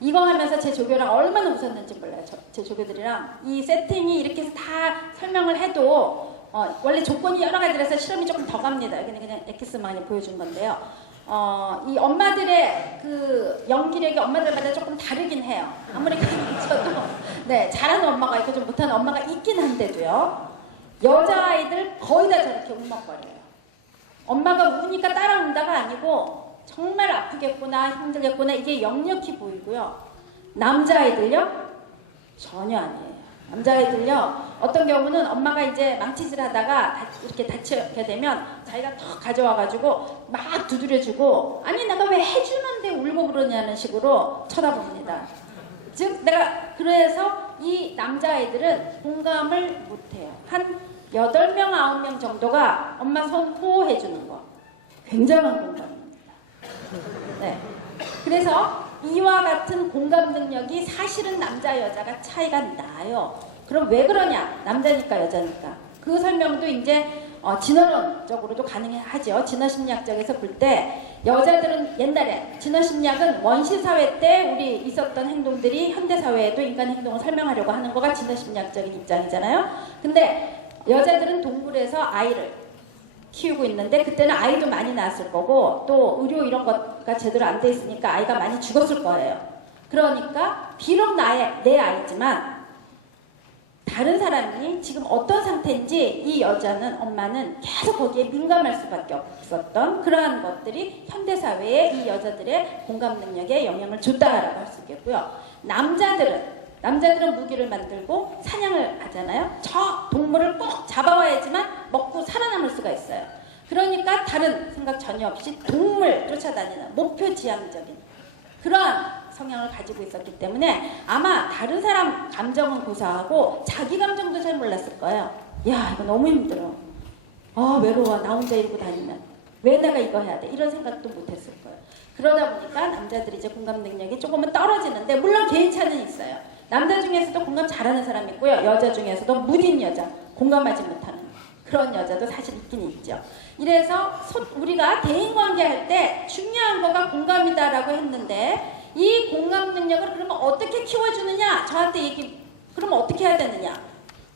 이거 하면서 제 조교랑 얼마나 웃었는지 몰라요. 제 조교들이랑 이 세팅이 이렇게 해서 다 설명을 해도 원래 조건이 여러 가지라서 실험이 조금 더 갑니다. 여기는 그냥 엑스만이 보여준 건데요. 이 엄마들의 그 연기력이 엄마들마다 조금 다르긴 해요. 아무리 가르쳐도 네, 잘하는 엄마가 있고 좀 못하는 엄마가 있긴 한데도요. 여자아이들 거의 다 저렇게 울먹거려요. 엄마가 우니까 따라 운다가 아니고 정말 아프겠구나 힘들겠구나 이게 역력히 보이고요. 남자아이들요? 전혀 아니에요. 남자아이들요 어떤 경우는 엄마가 이제 망치질 하다가 이렇게 다치게 되면 자기가 턱 가져와가지고 막 두드려주고 아니 내가 왜 해주는데 울고 그러냐는 식으로 쳐다봅니다. 즉 내가 그래서 이 남자아이들은 공감을 못해요. 한 8명 9명 정도가 엄마 손 호호해주는 거 굉장한 공감입니다. 네. 그래서 이와 같은 공감 능력이 사실은 남자 여자가 차이가 나요. 그럼 왜 그러냐? 남자니까 여자니까. 그 설명도 이제 진화론적으로도 가능하죠. 진화심리학적에서 볼 때 여자들은 옛날에 진화심리학은 원시사회 때 우리 있었던 행동들이 현대사회에도 인간 행동을 설명하려고 하는 거가 진화심리학적인 입장이잖아요. 근데 여자들은 동물에서 아이를 키우고 있는데 그때는 아이도 많이 낳았을 거고 또 의료 이런 것가 제대로 안 돼 있으니까 아이가 많이 죽었을 거예요. 그러니까 비록 내 아이지만 다른 사람이 지금 어떤 상태인지 이 여자는 엄마는 계속 거기에 민감할 수밖에 없었던 그러한 것들이 현대사회에 이 여자들의 공감 능력에 영향을 줬다라고 할 수 있겠고요. 남자들은 무기를 만들고 사냥을 하잖아요. 저 동물을 꼭 잡아와야지만 먹고 살아남을 수가 있어요. 그러니까 다른 생각 전혀 없이 동물 쫓아다니는 목표 지향적인 그러한 성향을 가지고 있었기 때문에 아마 다른 사람 감정은 고사하고 자기 감정도 잘 몰랐을 거예요. 야, 이거 너무 힘들어. 아, 외로워. 나 혼자 이러고 다니면. 왜 내가 이거 해야 돼? 이런 생각도 못 했을 거예요. 그러다 보니까 남자들이 이제 공감 능력이 조금은 떨어지는데, 물론 개인차는 있어요. 남자 중에서도 공감 잘하는 사람이 있고요. 여자 중에서도 무딘 여자, 공감하지 못하는 그런 여자도 사실 있긴 있죠. 이래서 우리가 대인관계 할 때 중요한 거가 공감이다라고 했는데, 이 공감 능력을 그러면 어떻게 키워주느냐? 저한테 그러면 어떻게 해야 되느냐?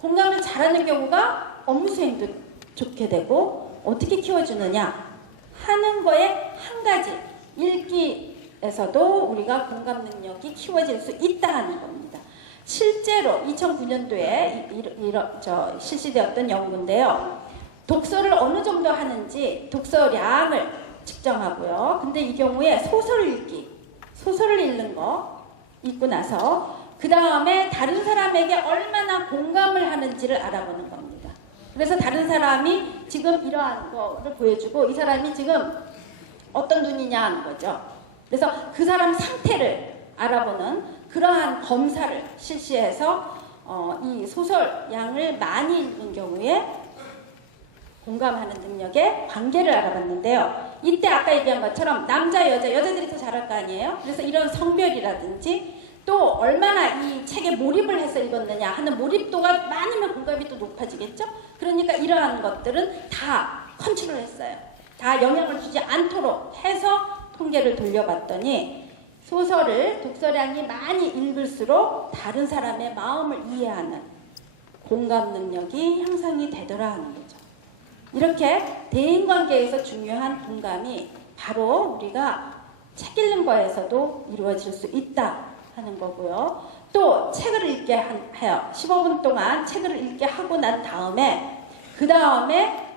공감을 잘하는 경우가 업무 수행도 좋게 되고, 어떻게 키워주느냐 하는 거에 한 가지, 읽기에서도 우리가 공감 능력이 키워질 수 있다 하는 겁니다. 실제로 2009년도에 실시되었던 연구인데요. 독서를 어느 정도 하는지 독서량을 측정하고요. 근데 이 경우에 소설을 읽는 거 읽고 나서 그 다음에 다른 사람에게 얼마나 공감을 하는지를 알아보는 겁니다. 그래서 다른 사람이 지금 이러한 거를 보여주고 이 사람이 지금 어떤 눈이냐 하는 거죠. 그래서 그 사람 상태를 알아보는 그러한 검사를 실시해서 이 소설량을 많이 읽는 경우에 공감하는 능력의 관계를 알아봤는데요. 이때 아까 얘기한 것처럼 남자, 여자들이 더 잘할 거 아니에요? 그래서 이런 성별이라든지 또 얼마나 이 책에 몰입을 해서 읽었느냐 하는 몰입도가 많으면 공감이 또 높아지겠죠? 그러니까 이러한 것들은 다 컨트롤했어요. 다 영향을 주지 않도록 해서 통계를 돌려봤더니 소설을 독서량이 많이 읽을수록 다른 사람의 마음을 이해하는 공감 능력이 향상이 되더라 하는 거죠. 이렇게 대인관계에서 중요한 공감이 바로 우리가 책 읽는 거에서도 이루어질 수 있다 하는 거고요. 또 책을 읽게 해요. 15분 동안 책을 읽게 하고 난 다음에 그 다음에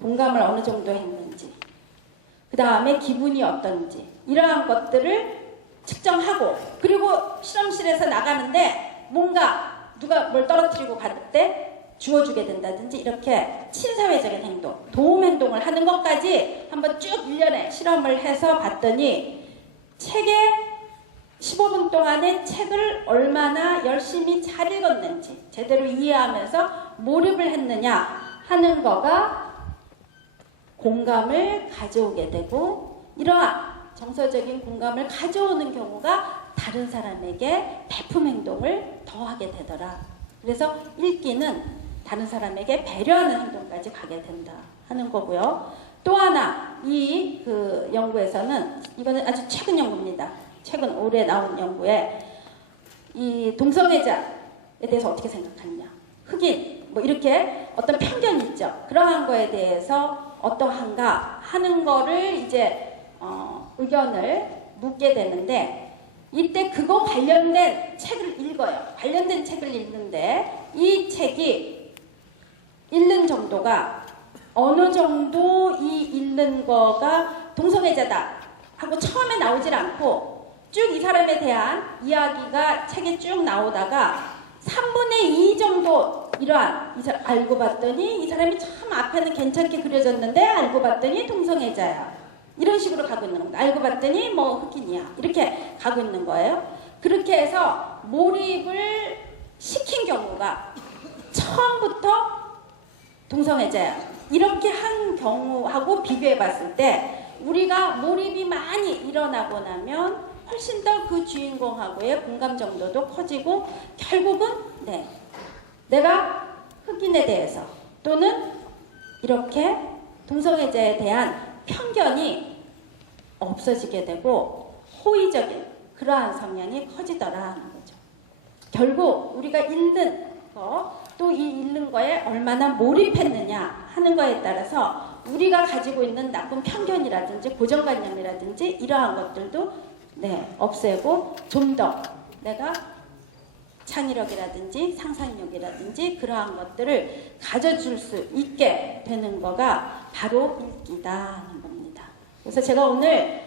공감을 어느 정도 했는지, 그 다음에 기분이 어떤지 이러한 것들을 측정하고, 그리고 실험실에서 나가는데 뭔가 누가 뭘 떨어뜨리고 갈 때 주워주게 된다든지 이렇게 친사회적인 행동, 도움 행동을 하는 것까지 한번 쭉 1년에 실험을 해서 봤더니 책에 15분 동안에 책을 얼마나 열심히 잘 읽었는지, 제대로 이해하면서 몰입을 했느냐 하는 거가 공감을 가져오게 되고, 이러한 정서적인 공감을 가져오는 경우가 다른 사람에게 베품 행동을 더하게 되더라. 그래서 읽기는 다른 사람에게 배려하는 행동까지 가게 된다 하는 거고요. 또 하나 이 연구에서는, 이거는 아주 최근 연구입니다. 최근 올해 나온 연구에 이 동성애자에 대해서 어떻게 생각하느냐, 흑인 뭐 이렇게 어떤 편견이 있죠. 그러한 거에 대해서 어떠한가 하는 거를 이제 의견을 묻게 되는데, 이때 그거 관련된 책을 읽어요. 관련된 책을 읽는데 이 책이 읽는 정도가 어느 정도 이 읽는 거가 동성애자다 하고 처음에 나오질 않고 쭉 이 사람에 대한 이야기가 책에 쭉 나오다가 3분의 2 정도 이러한 알고 봤더니 이 사람이 참 앞에는 괜찮게 그려졌는데 알고 봤더니 동성애자야. 이런 식으로 가고 있는 겁니다. 알고 봤더니 뭐 흑인이야. 이렇게 가고 있는 거예요. 그렇게 해서 몰입을 시킨 경우가 처음부터 동성애자야. 이렇게 한 경우하고 비교해 봤을 때 우리가 몰입이 많이 일어나고 나면 훨씬 더 그 주인공하고의 공감 정도도 커지고, 결국은 내가 흑인에 대해서 또는 이렇게 동성애자에 대한 편견이 없어지게 되고 호의적인 그러한 성향이 커지더라 하는 거죠. 결국 우리가 읽는 거, 또 이 읽는 거에 얼마나 몰입했느냐 하는 거에 따라서 우리가 가지고 있는 나쁜 편견이라든지 고정관념이라든지 이러한 것들도 없애고 좀 더 내가 창의력이라든지 상상력이라든지 그러한 것들을 가져줄 수 있게 되는 거가 바로 읽기다 하는 겁니다. 그래서 제가 오늘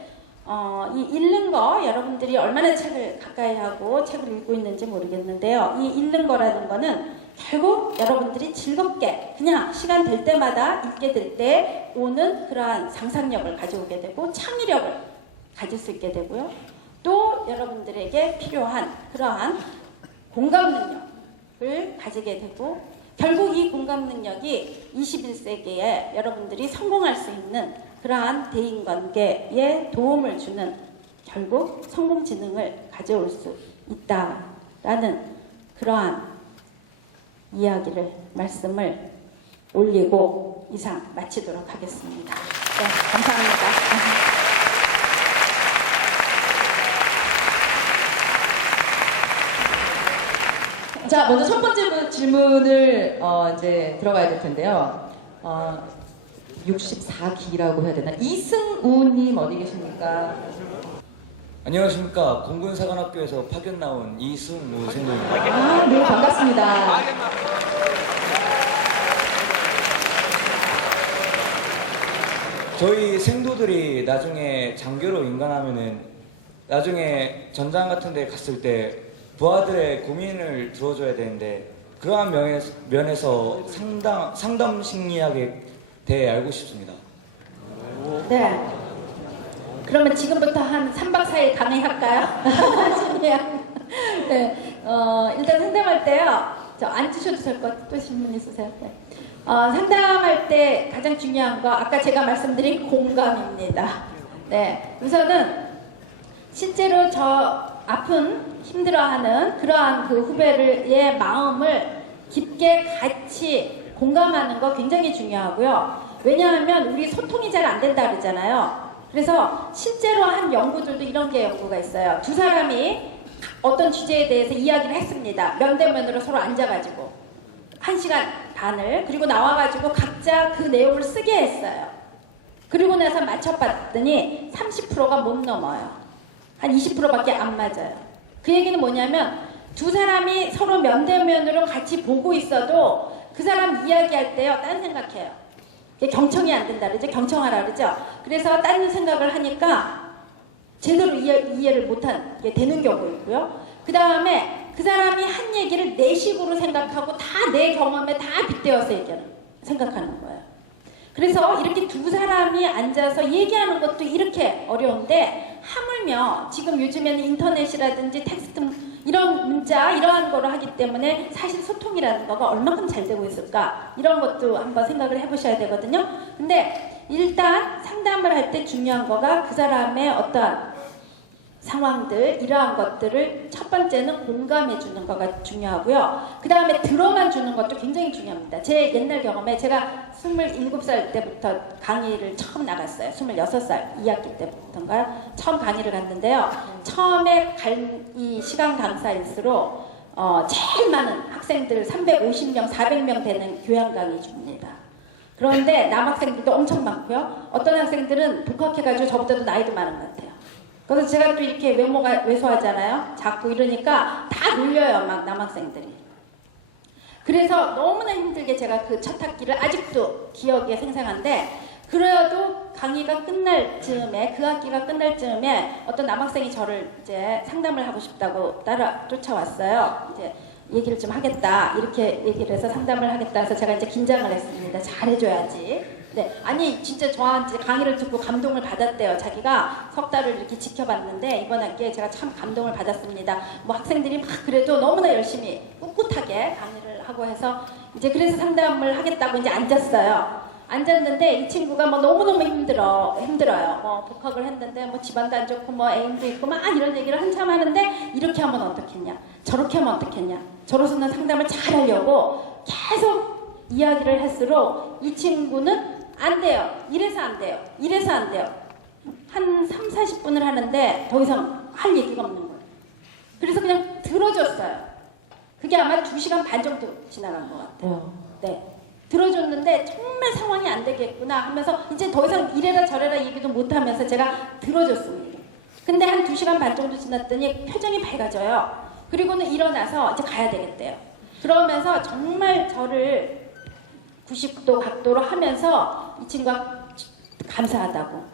이 읽는 거, 여러분들이 얼마나 책을 가까이 하고 책을 읽고 있는지 모르겠는데요. 이 읽는 거라는 거는 결국 여러분들이 즐겁게 그냥 시간 될 때마다 읽게 될 때 오는 그러한 상상력을 가져오게 되고 창의력을 가질 수 있게 되고요. 또 여러분들에게 필요한 그러한 공감 능력을 가지게 되고 결국 이 공감 능력이 21세기에 여러분들이 성공할 수 있는 그러한 대인관계에 도움을 주는 결국 성공지능을 가져올 수 있다라는 그러한 이야기를 말씀을 올리고 이상 마치도록 하겠습니다. 네, 감사합니다. 자, 먼저 첫 번째 질문을 이제 들어가야 될 텐데요. 64기라고 해야 되나? 이승우님 어디 계십니까? 안녕하십니까. 공군사관학교에서 파견 나온 이승우 생입니다. 아, 네, 반갑습니다. 저희 생도들이 나중에 장교로 인간하면은 나중에 전장 같은 데 갔을 때 부하들의 고민을 들어줘야 되는데 그러한 면에서 상담 심리학에 대해 알고 싶습니다. 네. 그러면 지금부터 한 3박 4일 강의할까요? 네. 일단 상담할 때요. 저 앉으셔도 될 것 같아요. 또 질문 있으세요? 네. 상담할 때 가장 중요한 거 아까 제가 말씀드린 공감입니다. 네. 우선은 실제로 저 아픈 힘들어하는 그러한 그 후배의 마음을 깊게 같이 공감하는 거 굉장히 중요하고요. 왜냐하면 우리 소통이 잘 안 된다 그러잖아요. 그래서 실제로 한 연구들도 이런 게 연구가 있어요. 두 사람이 어떤 주제에 대해서 이야기를 했습니다. 면대면으로 서로 앉아가지고 1시간 반을 그리고 나와가지고 각자 그 내용을 쓰게 했어요. 그리고 나서 맞춰봤더니 30%가 못 넘어요. 한 20%밖에 안 맞아요. 그 얘기는 뭐냐면 두 사람이 서로 면대면으로 같이 보고 있어도 그 사람 이야기할 때요 딴 생각해요. 경청이 안 된다 그러죠. 경청하라 그러죠. 그래서 딴 생각을 하니까 제대로 이해를 못한 게 되는 경우 있고요. 그 다음에 그 사람이 한 얘기를 내 식으로 생각하고 다 내 경험에 다 빗대어서 생각하는 거예요. 그래서 이렇게 두 사람이 앉아서 얘기하는 것도 이렇게 어려운데 하물며 지금 요즘에는 인터넷이라든지 텍스트 이런 문자 이러한 거로 하기 때문에 사실 소통이라는 거가 얼마큼 잘 되고 있을까 이런 것도 한번 생각을 해보셔야 되거든요. 근데 일단 상담을 할 때 중요한 거가 그 사람의 어떤 상황들 이러한 것들을 첫 번째는 공감해 주는 거가 중요하고요. 그 다음에 들어만 주는 것도 굉장히 중요합니다. 제 옛날 경험에 제가 27살 때부터 강의를 처음 나갔어요. 26살 2학기 때부터인가요? 처음 강의를 갔는데요. 처음에 이 시간 강사일수록 제일 많은 학생들 350명, 400명 되는 교양 강의 줍니다. 그런데 남학생들도 엄청 많고요. 어떤 학생들은 독학해가지고 저보다도 나이도 많은 것 같아요. 그래서 제가 또 이렇게 외모가 왜소하잖아요. 자꾸 이러니까 다 놀려요, 막 남학생들이. 그래서 너무나 힘들게 제가 그 첫 학기를 아직도 기억에 생생한데 그래도 강의가 끝날 즈음에 그 학기가 끝날 즈음에 어떤 남학생이 저를 이제 상담을 하고 싶다고 따라 쫓아왔어요. 이제 얘기를 좀 하겠다 이렇게 얘기를 해서 상담을 하겠다 해서 제가 이제 긴장을 했습니다. 잘해줘야지. 네, 아니 진짜 저한테 강의를 듣고 감동을 받았대요. 자기가 석 달을 이렇게 지켜봤는데 이번 학기에 제가 참 감동을 받았습니다. 뭐 학생들이 막 그래도 너무나 열심히 꿋꿋하게 강의를 하고 해서 이제 그래서 상담을 하겠다고 이제 앉았어요. 앉았는데 이 친구가 뭐 너무너무 힘들어요. 뭐 독학을 했는데 뭐 집안도 안 좋고 뭐 애인도 있고 막 이런 얘기를 한참 하는데 이렇게 하면 어떻겠냐, 저렇게 하면 어떻겠냐. 저로서는 상담을 잘 하려고 계속 이야기를 할수록 이 친구는 안 돼요. 이래서 안 돼요. 이래서 안 돼요. 한 3, 40분을 하는데 더 이상 할 얘기가 없는 거예요. 그래서 그냥 들어줬어요. 그게 아마 2시간 반 정도 지나간 것 같아요. 네. 들어줬는데 정말 상황이 안 되겠구나 하면서 이제 더 이상 이래라 저래라 얘기도 못하면서 제가 들어줬습니다. 근데 한 2시간 반 정도 지났더니 표정이 밝아져요. 그리고는 일어나서 이제 가야 되겠대요. 그러면서 정말 저를 90도 각도로 하면서 이 친구가 감사하다고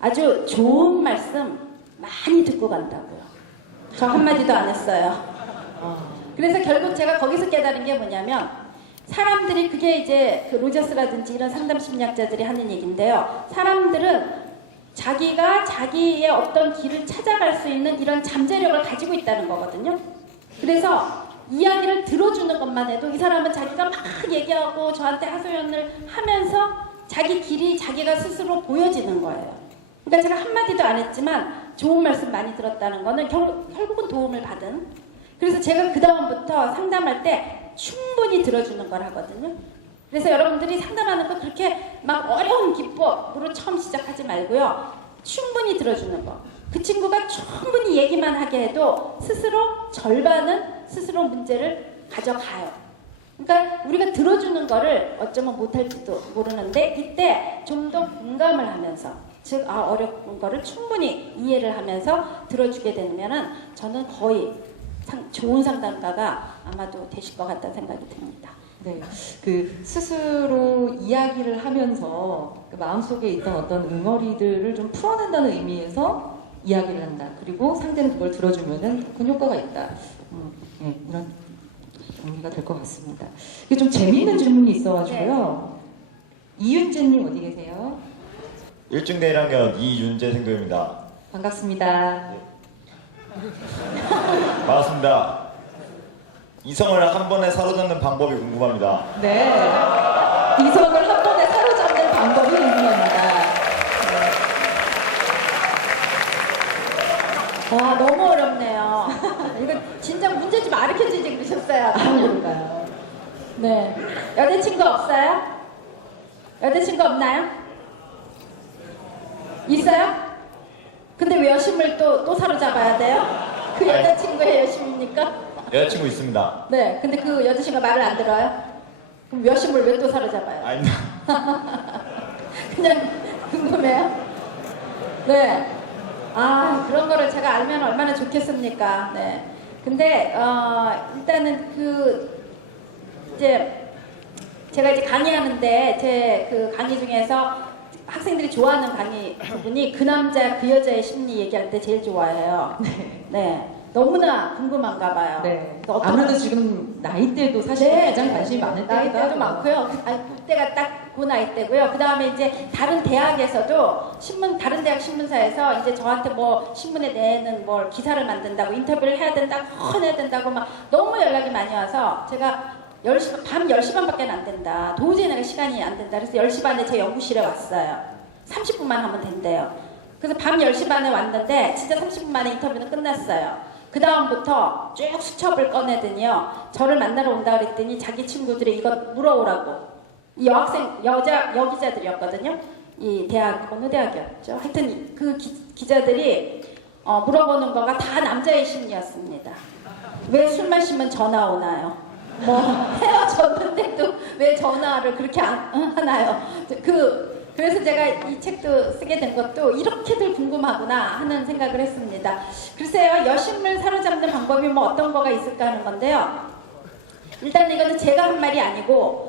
아주 좋은 말씀 많이 듣고 간다고요. 저 한마디도 안 했어요. 그래서 결국 제가 거기서 깨달은 게 뭐냐면 사람들이 그게 이제 그 로저스라든지 이런 상담 심리학자들이 하는 얘기인데요. 사람들은 자기가 자기의 어떤 길을 찾아갈 수 있는 이런 잠재력을 가지고 있다는 거거든요. 그래서 이야기를 들어주는 것만 해도 이 사람은 자기가 막 얘기하고 저한테 하소연을 하면서 자기 길이 자기가 스스로 보여지는 거예요. 그러니까 제가 한마디도 안 했지만 좋은 말씀 많이 들었다는 거는 결국은 도움을 받은. 그래서 제가 그 다음부터 상담할 때 충분히 들어주는 걸 하거든요. 그래서 여러분들이 상담하는 거 그렇게 막 어려운 기법으로 처음 시작하지 말고요. 충분히 들어주는 거. 그 친구가 충분히 얘기만 하게 해도 스스로 절반은 스스로 문제를 가져가요. 그러니까 우리가 들어주는 거를 어쩌면 못할지도 모르는데 이때 좀 더 공감을 하면서 즉 어려운 거를 충분히 이해를 하면서 들어주게 되면은 저는 거의 좋은 상담가가 아마도 되실 것 같다는 생각이 듭니다. 네, 그 스스로 이야기를 하면서 그 마음속에 있던 어떤 응어리들을 좀 풀어낸다는 의미에서 이야기를 한다. 그리고 상대는 그걸 들어주면은 큰 효과가 있다. 네, 이런 정리가 될 것 같습니다. 이게 좀 재미있는 질문이 있어가지고요. 이윤재님 어디 계세요? 1중대 1학년 이윤재 생도입니다. 반갑습니다. 반갑습니다. 이성을 한 번에 사로잡는 방법이 궁금합니다. 네, 이성을 한 번에 사로잡는 방법이 궁금합니다. 와 너무 어렵네요. 이거 진짜 문제 좀 가르쳐주지 그러셨어요. 그런가요? 네. 여자친구 없어요? 여자친구 없나요? 있어요? 근데 왜 여심을 또 사로잡아야 돼요? 그 아니. 여자친구의 여심입니까? 여자친구 있습니다. 네. 근데 그 여자친구가 말을 안 들어요? 그럼 여심을 왜 또 사로잡아요? 아닙니다. 그냥 궁금해요? 네. 그런 거를 제가 알면 얼마나 좋겠습니까? 네. 근데, 일단은 제가 이제 강의하는데, 제 그 강의 중에서 학생들이 좋아하는 강의 부분이 그 남자, 그 여자의 심리 얘기할 때 제일 좋아해요. 네. 너무나 궁금한가 봐요. 네. 그래서 어떤 아무래도 지금 나이대도 사실 가장 관심이 많을 때기도 나이대도 하고요. 많고요. 그때가 딱 그 나이 때고요. 그 다음에 이제 다른 대학에서도 다른 대학 신문사에서 이제 저한테 뭐 신문에 내는 뭘 기사를 만든다고 인터뷰를 해야 된다고 해야 된다고 막 너무 연락이 많이 와서 제가 밤 10시 반밖에 안 된다. 도저히 내가 시간이 안 된다. 그래서 10시 반에 제 연구실에 왔어요. 30분만 하면 된대요. 그래서 밤 10시 반에 왔는데 진짜 30분 만에 인터뷰는 끝났어요. 그 다음부터 쭉 수첩을 꺼내더니요. 저를 만나러 온다 그랬더니 자기 친구들이 이거 물어오라고. 이 여기자들이었거든요. 이 대학, 어느 대학이었죠? 하여튼 그 기자들이 물어보는 거가 다 남자의 심리였습니다. 왜 술 마시면 전화 오나요? 뭐 헤어졌는데도 왜 전화를 그렇게 안 하나요? 그래서 제가 이 책도 쓰게 된 것도 이렇게들 궁금하구나 하는 생각을 했습니다. 글쎄요, 여심을 사로잡는 방법이 뭐 어떤 거가 있을까 하는 건데요. 일단 이거는 제가 한 말이 아니고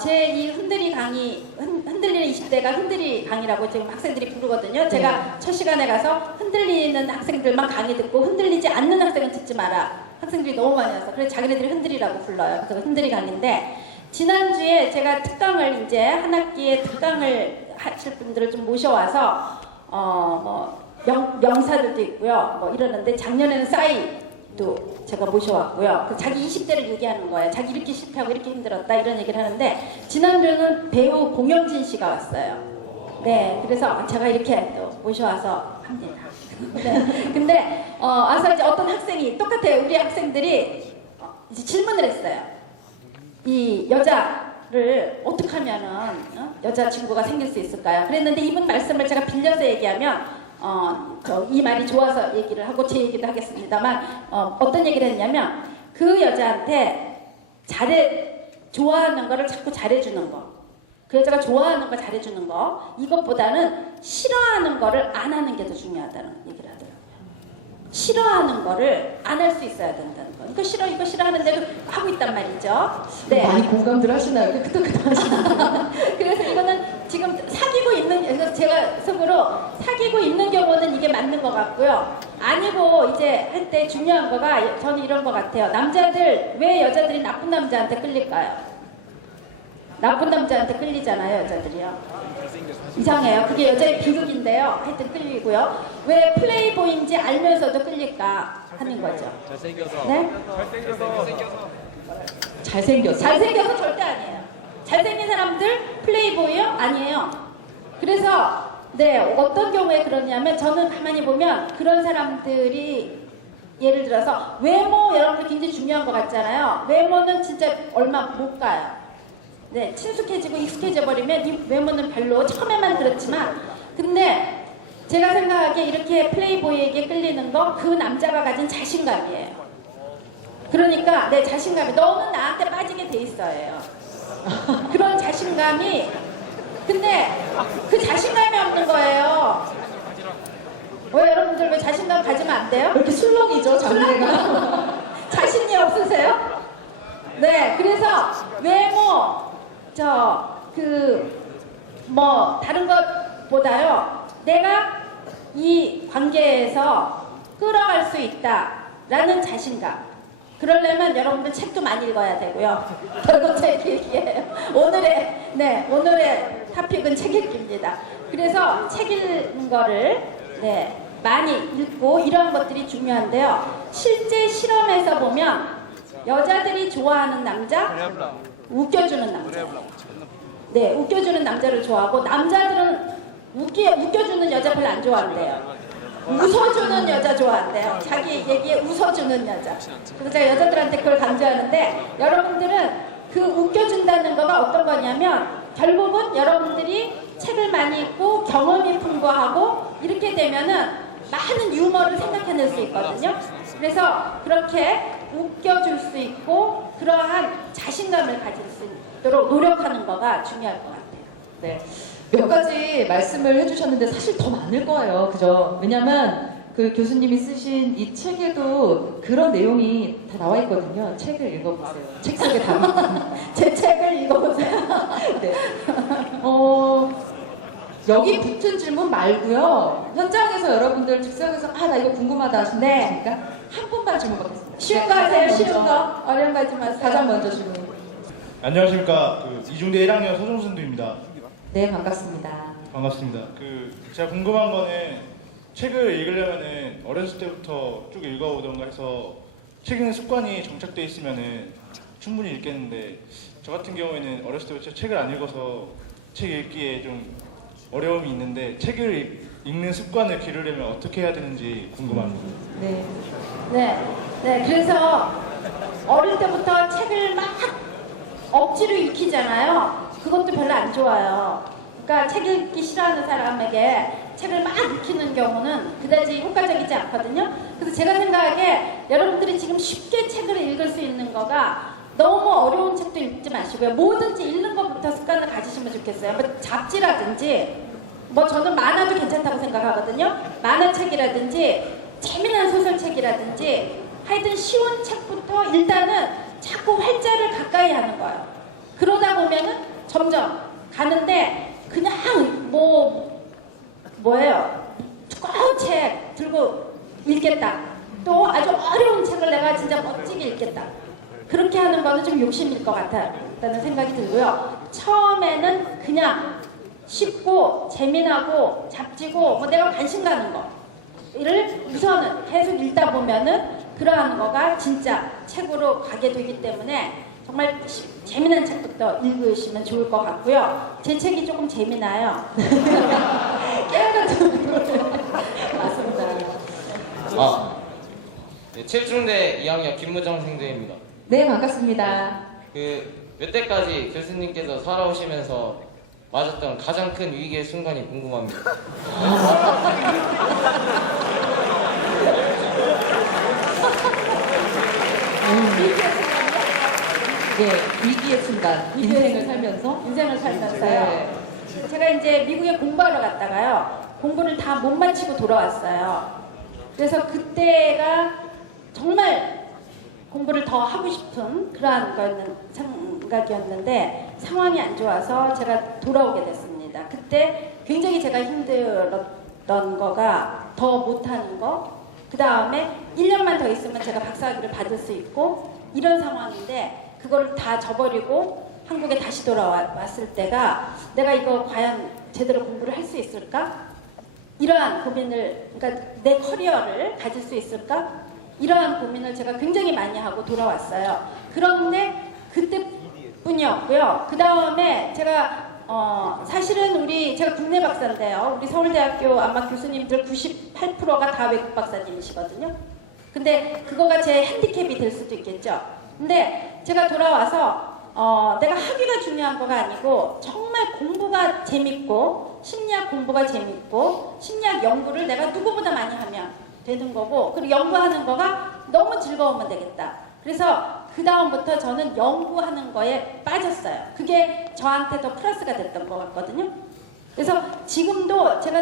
제 이 흔들이 강의, 흔들리는 20대가 흔들이 강의라고 지금 학생들이 부르거든요. 제가 첫 시간에 가서 흔들리는 학생들만 강의 듣고 흔들리지 않는 학생은 듣지 마라. 학생들이 너무 많이 와서 그래서 자기네들이 흔들이라고 불러요. 그래서 흔들이 강의인데 지난주에 제가 특강을 이제 한 학기에 특강을 하실 분들을 좀 모셔와서 명사들도 있고요. 뭐 이러는데 작년에는 싸이도 제가 모셔왔고요. 그 자기 20대를 얘기하는 거예요. 자기 이렇게 실패하고 이렇게 힘들었다 이런 얘기를 하는데 지난주에는 배우 공영진 씨가 왔어요. 네, 그래서 제가 이렇게 또 모셔와서 합니다. 네, 근데 와서 이제 어떤 학생이 똑같아요. 우리 학생들이 이제 질문을 했어요. 이 여자를 어떻게 하면은 여자친구가 생길 수 있을까요? 그랬는데 이분 말씀을 제가 빌려서 얘기하면 이 말이 좋아서 얘기를 하고 제 얘기도 하겠습니다만 어떤 얘기를 했냐면 그 여자한테 좋아하는 거를 자꾸 잘해주는 거, 그 여자가 좋아하는 걸 잘해주는 거, 이것보다는 싫어하는 거를 안 하는 게 더 중요하다는 얘기를 하더라고요. 싫어하는 거를 안 할 수 있어야 된다는 거. 이거 싫어 하는데도 하고 있단 말이죠. 네. 많이 공감들 하시나요? 끄덕끄덕 하시나요? 그래서 이거는 지금 사귀고 있는, 제가 속으로 사귀고 있는 경우는 이게 맞는 것 같고요. 아니고 이제 할 때 중요한 거가 저는 이런 거 같아요. 남자들 왜 여자들이 나쁜 남자한테 끌릴까요? 나쁜 남자한테 끌리잖아요, 여자들이요. 이상해요. 그게 여자의 비극인데요. 하여튼 끌리고요. 왜 플레이보이인지 알면서도 끌릴까 하는 거죠. 네? 잘생겨서. 잘생겨서 절대 아니에요. 잘생긴 사람들 플레이보이요? 아니에요. 그래서 네, 어떤 경우에 그러냐면 저는 가만히 보면 그런 사람들이 예를 들어서 외모 여러분들 굉장히 중요한 것 같잖아요. 외모는 진짜 얼마 못 가요. 네, 친숙해지고 익숙해져 버리면 이 외모는 별로 처음에만 그렇지만 근데 제가 생각하기에 이렇게 플레이보이에게 끌리는 거 그 남자가 가진 자신감이에요. 그러니까 내 자신감이 너는 나한테 빠지게 돼 있어요. 그런 자신감이 근데 그 자신감이 없는 거예요. 왜 여러분들 왜 자신감 가지면 안 돼요? 이렇게 술렁이죠, 장르가. 자신이 없으세요? 네, 그래서 외모 다른 것보다요 내가 이 관계에서 끌어갈 수 있다라는 자신감. 그러려면 여러분들 책도 많이 읽어야 되고요. 결국 책 읽기예요. 오늘의 토픽은 책 읽기입니다. 그래서 책 읽는 거를 많이 읽고 이런 것들이 중요한데요. 실제 실험에서 보면 여자들이 좋아하는 남자, 웃겨주는 남자. 네, 웃겨주는 남자를 좋아하고 남자들은 웃겨주는 여자 별로 안 좋아한대요. 웃어주는 여자 좋아한대요. 자기 얘기에 웃어주는 여자. 그래서 제가 여자들한테 그걸 강조하는데 여러분들은 그 웃겨준다는 거가 어떤 거냐면 결국은 여러분들이 책을 많이 읽고 경험이 풍부하고 이렇게 되면은 많은 유머를 생각해낼 수 있거든요. 그래서 그렇게 웃겨줄 수 있고 그러한 자신감을 가질 수 있도록 노력하는 거가 중요할 것 같아요. 네. 몇 가지 말씀을 해주셨는데 사실 더 많을 거예요. 그죠? 왜냐면 그 교수님이 쓰신 이 책에도 그런 내용이 다 나와 있거든요. 책을 읽어보세요. 책 속에 다. 제 책을 읽어보세요. 네. 여기 붙은 질문 말고요. 현장에서 여러분들 즉석에서 나 이거 궁금하다 하시는 거 있으니까 한 분만 질문 받겠습니다. 쉬운 거 하세요. 쉬운 거. 어려운 거 하지 마세요. 가장 먼저 질문. 안녕하십니까. 이중대 1학년 서종순두입니다. 네, 반갑습니다. 반갑습니다. 제가 궁금한 거는 책을 읽으려면은 어렸을 때부터 쭉 읽어오던가 해서 책 읽는 습관이 정착돼 있으면은 충분히 읽겠는데 저 같은 경우에는 어렸을 때부터 책을 안 읽어서 책 읽기에 좀 어려움이 있는데 책을 읽는 습관을 기르려면 어떻게 해야 되는지 궁금합니다. 네. 그래서 어릴 때부터 책을 막 억지로 읽히잖아요. 그것도 별로 안 좋아요. 그러니까 책 읽기 싫어하는 사람에게 책을 막 읽히는 경우는 그다지 효과적이지 않거든요. 그래서 제가 생각하기에 여러분들이 지금 쉽게 책을 읽을 수 있는 거가 너무 어려운 책도 읽지 마시고요. 뭐든지 읽는 것부터 습관을 가지시면 좋겠어요. 뭐 잡지라든지 저는 만화도 괜찮다고 생각하거든요. 만화책이라든지 재미난 소설책이라든지 하여튼 쉬운 책부터 일단은 자꾸 활자를 가까이 하는 거예요. 그러다 보면은 점점 가는데 그냥 뭐예요? 두꺼운 책 들고 읽겠다. 또 아주 어려운 책을 내가 진짜 멋지게 읽겠다. 그렇게 하는 거는 좀 욕심일 것 같다는 생각이 들고요. 처음에는 그냥 쉽고 재미나고 잡지고 내가 관심 가는 거를 우선은 계속 읽다 보면은 그러한 거가 진짜 책으로 가게 되기 때문에 정말 재미난 책부터 읽으시면 좋을 것 같고요. 제 책이 조금 재미나요. 깨알같은 맞습니다. 네, 7중대 2학년 김무정 생도입니다. 네, 반갑습니다. 몇 대까지 교수님께서 살아오시면서 맞았던 가장 큰 위기의 순간이 궁금합니다. 위기의 순간. 인생을 살면서. 인생을 살면서요. 네. 제가 이제 미국에 공부하러 갔다가요. 공부를 다 못 마치고 돌아왔어요. 그래서 그때가 정말 공부를 더 하고 싶은 그러한 생각이었는데 상황이 안 좋아서 제가 돌아오게 됐습니다. 그때 굉장히 제가 힘들었던 거가 더 못하는 거, 그 다음에 1년만 더 있으면 제가 박사학위를 받을 수 있고 이런 상황인데 그걸 다 저버리고 한국에 다시 돌아왔을 때가 내가 이거 과연 제대로 공부를 할 수 있을까? 이러한 고민을, 그러니까 내 커리어를 가질 수 있을까? 이러한 고민을 제가 굉장히 많이 하고 돌아왔어요. 그런데 그때뿐이었고요. 그 다음에 제가 사실은 제가 국내 박사인데요. 우리 서울대학교 아마 교수님들 98%가 다 외국 박사님이시거든요. 근데 그거가 제 핸디캡이 될 수도 있겠죠. 근데 제가 돌아와서 내가 학위가 중요한 거가 아니고 정말 공부가 재밌고 심리학 공부가 재밌고 심리학 연구를 내가 누구보다 많이 하면 되는 거고 그리고 연구하는 거가 너무 즐거우면 되겠다. 그래서 그 다음부터 저는 연구하는 거에 빠졌어요. 그게 저한테 더 플러스가 됐던 것 같거든요. 그래서 지금도 제가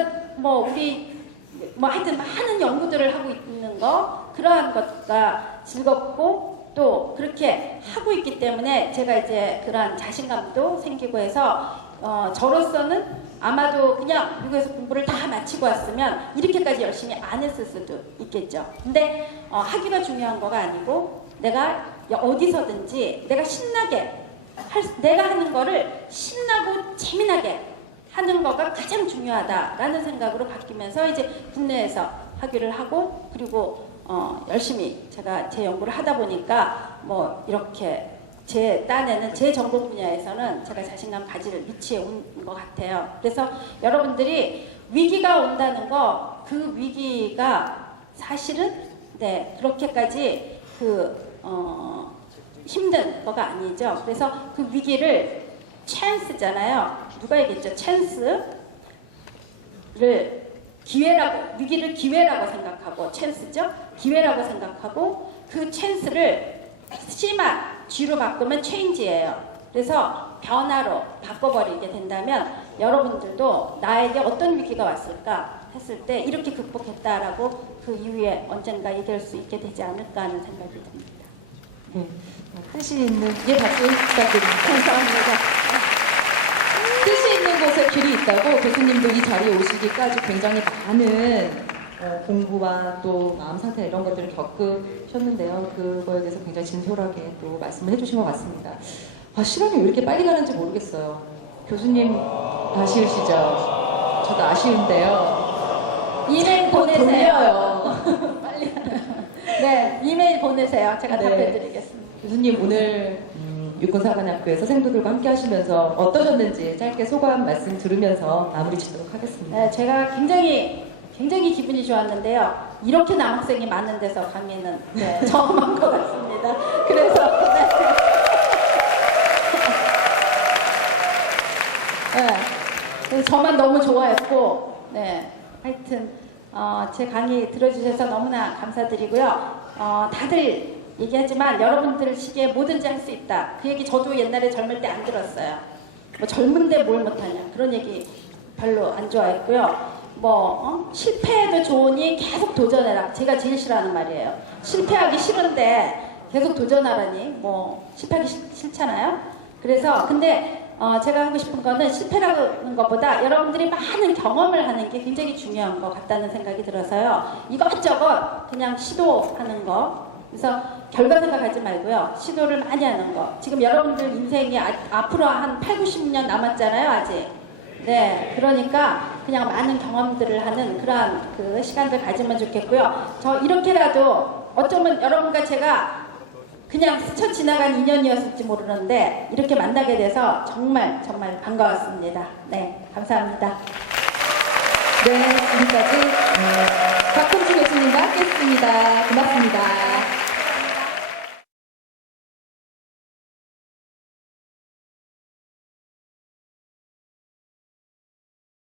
하여튼 많은 연구들을 하고 있는 거 그러한 것가 즐겁고 또 그렇게 하고 있기 때문에 제가 이제 그러한 자신감도 생기고 해서 저로서는 아마도 그냥 미국에서 공부를 다 마치고 왔으면 이렇게까지 열심히 안 했을 수도 있겠죠. 근데 학위가 중요한 거가 아니고 내가 어디서든지 내가 신나게 내가 하는 거를 신나고 재미나게 하는 거가 가장 중요하다라는 생각으로 바뀌면서 이제 국내에서 학위를 하고 그리고 열심히 제가 제 연구를 하다 보니까 이렇게 제 딴에는 제 전공 분야에서는 제가 자신감 가질 위치에 온 것 같아요. 그래서 여러분들이 위기가 온다는 거, 그 위기가 사실은 그렇게까지 힘든 거가 아니죠. 그래서 그 위기를 찬스잖아요. 누가 얘기했죠? 찬스를 위기를 기회라고 생각하고 찬스죠? 기회라고 생각하고 그 찬스를 심한 G로 바꾸면 체인지예요. 그래서 변화로 바꿔버리게 된다면 여러분들도 나에게 어떤 위기가 왔을까 했을 때 이렇게 극복했다라고 그 이후에 언젠가 얘기할 수 있게 되지 않을까 하는 생각이 듭니다. 네. 뜻이 있는 박수 부탁드립니다. 감사합니다. 뜻이 있는 곳에 길이 있다고 교수님도 이 자리에 오시기까지 굉장히 많은 공부와 또 마음 상태 이런 것들을 겪으셨는데요. 그거에 대해서 굉장히 진솔하게 또 말씀을 해주신 것 같습니다. 시간이 왜 이렇게 빨리 가는지 모르겠어요. 교수님 아쉬우시죠? 저도 아쉬운데요. 이메일 보내세요. 돌려요. 빨리. 네, 이메일 보내세요. 제가 네. 답변드리겠습니다. 교수님 오늘 육군사관학교에서 생도들과 함께 하시면서 어떠셨는지 짧게 소감 말씀 들으면서 마무리 짓도록 하겠습니다. 네, 제가 굉장히 기분이 좋았는데요. 이렇게 남학생이 많은 데서 강의는 처음 한 것 같습니다. 그래서 그래서 저만 너무 좋아했고, 하여튼 제 강의 들어주셔서 너무나 감사드리고요. 다들 얘기하지만 여러분들 시기에 뭐든지 할 수 있다. 그 얘기 저도 옛날에 젊을 때 안 들었어요. 젊은데 뭘 못하냐 그런 얘기 별로 안 좋아했고요. 실패해도 좋으니 계속 도전해라. 제가 제일 싫어하는 말이에요. 실패하기 싫은데 계속 도전하라니 실패하기 싫잖아요. 그래서 근데 제가 하고 싶은 거는 실패라는 것보다 여러분들이 많은 경험을 하는 게 굉장히 중요한 것 같다는 생각이 들어서요. 이것저것 그냥 시도하는 거. 그래서 결과 생각하지 말고요. 시도를 많이 하는 거. 지금 여러분들 인생이 앞으로 한 8, 90년 남았잖아요. 아직. 네, 그러니까 그냥 많은 경험들을 하는 그러한 그 시간들 가지면 좋겠고요. 저 이렇게라도 어쩌면 여러분과 제가 그냥 스쳐 지나간 인연이었을지 모르는데 이렇게 만나게 돼서 정말 반가웠습니다. 네, 감사합니다. 네, 지금까지 박홍주 교수님과 함께했습니다. 고맙습니다.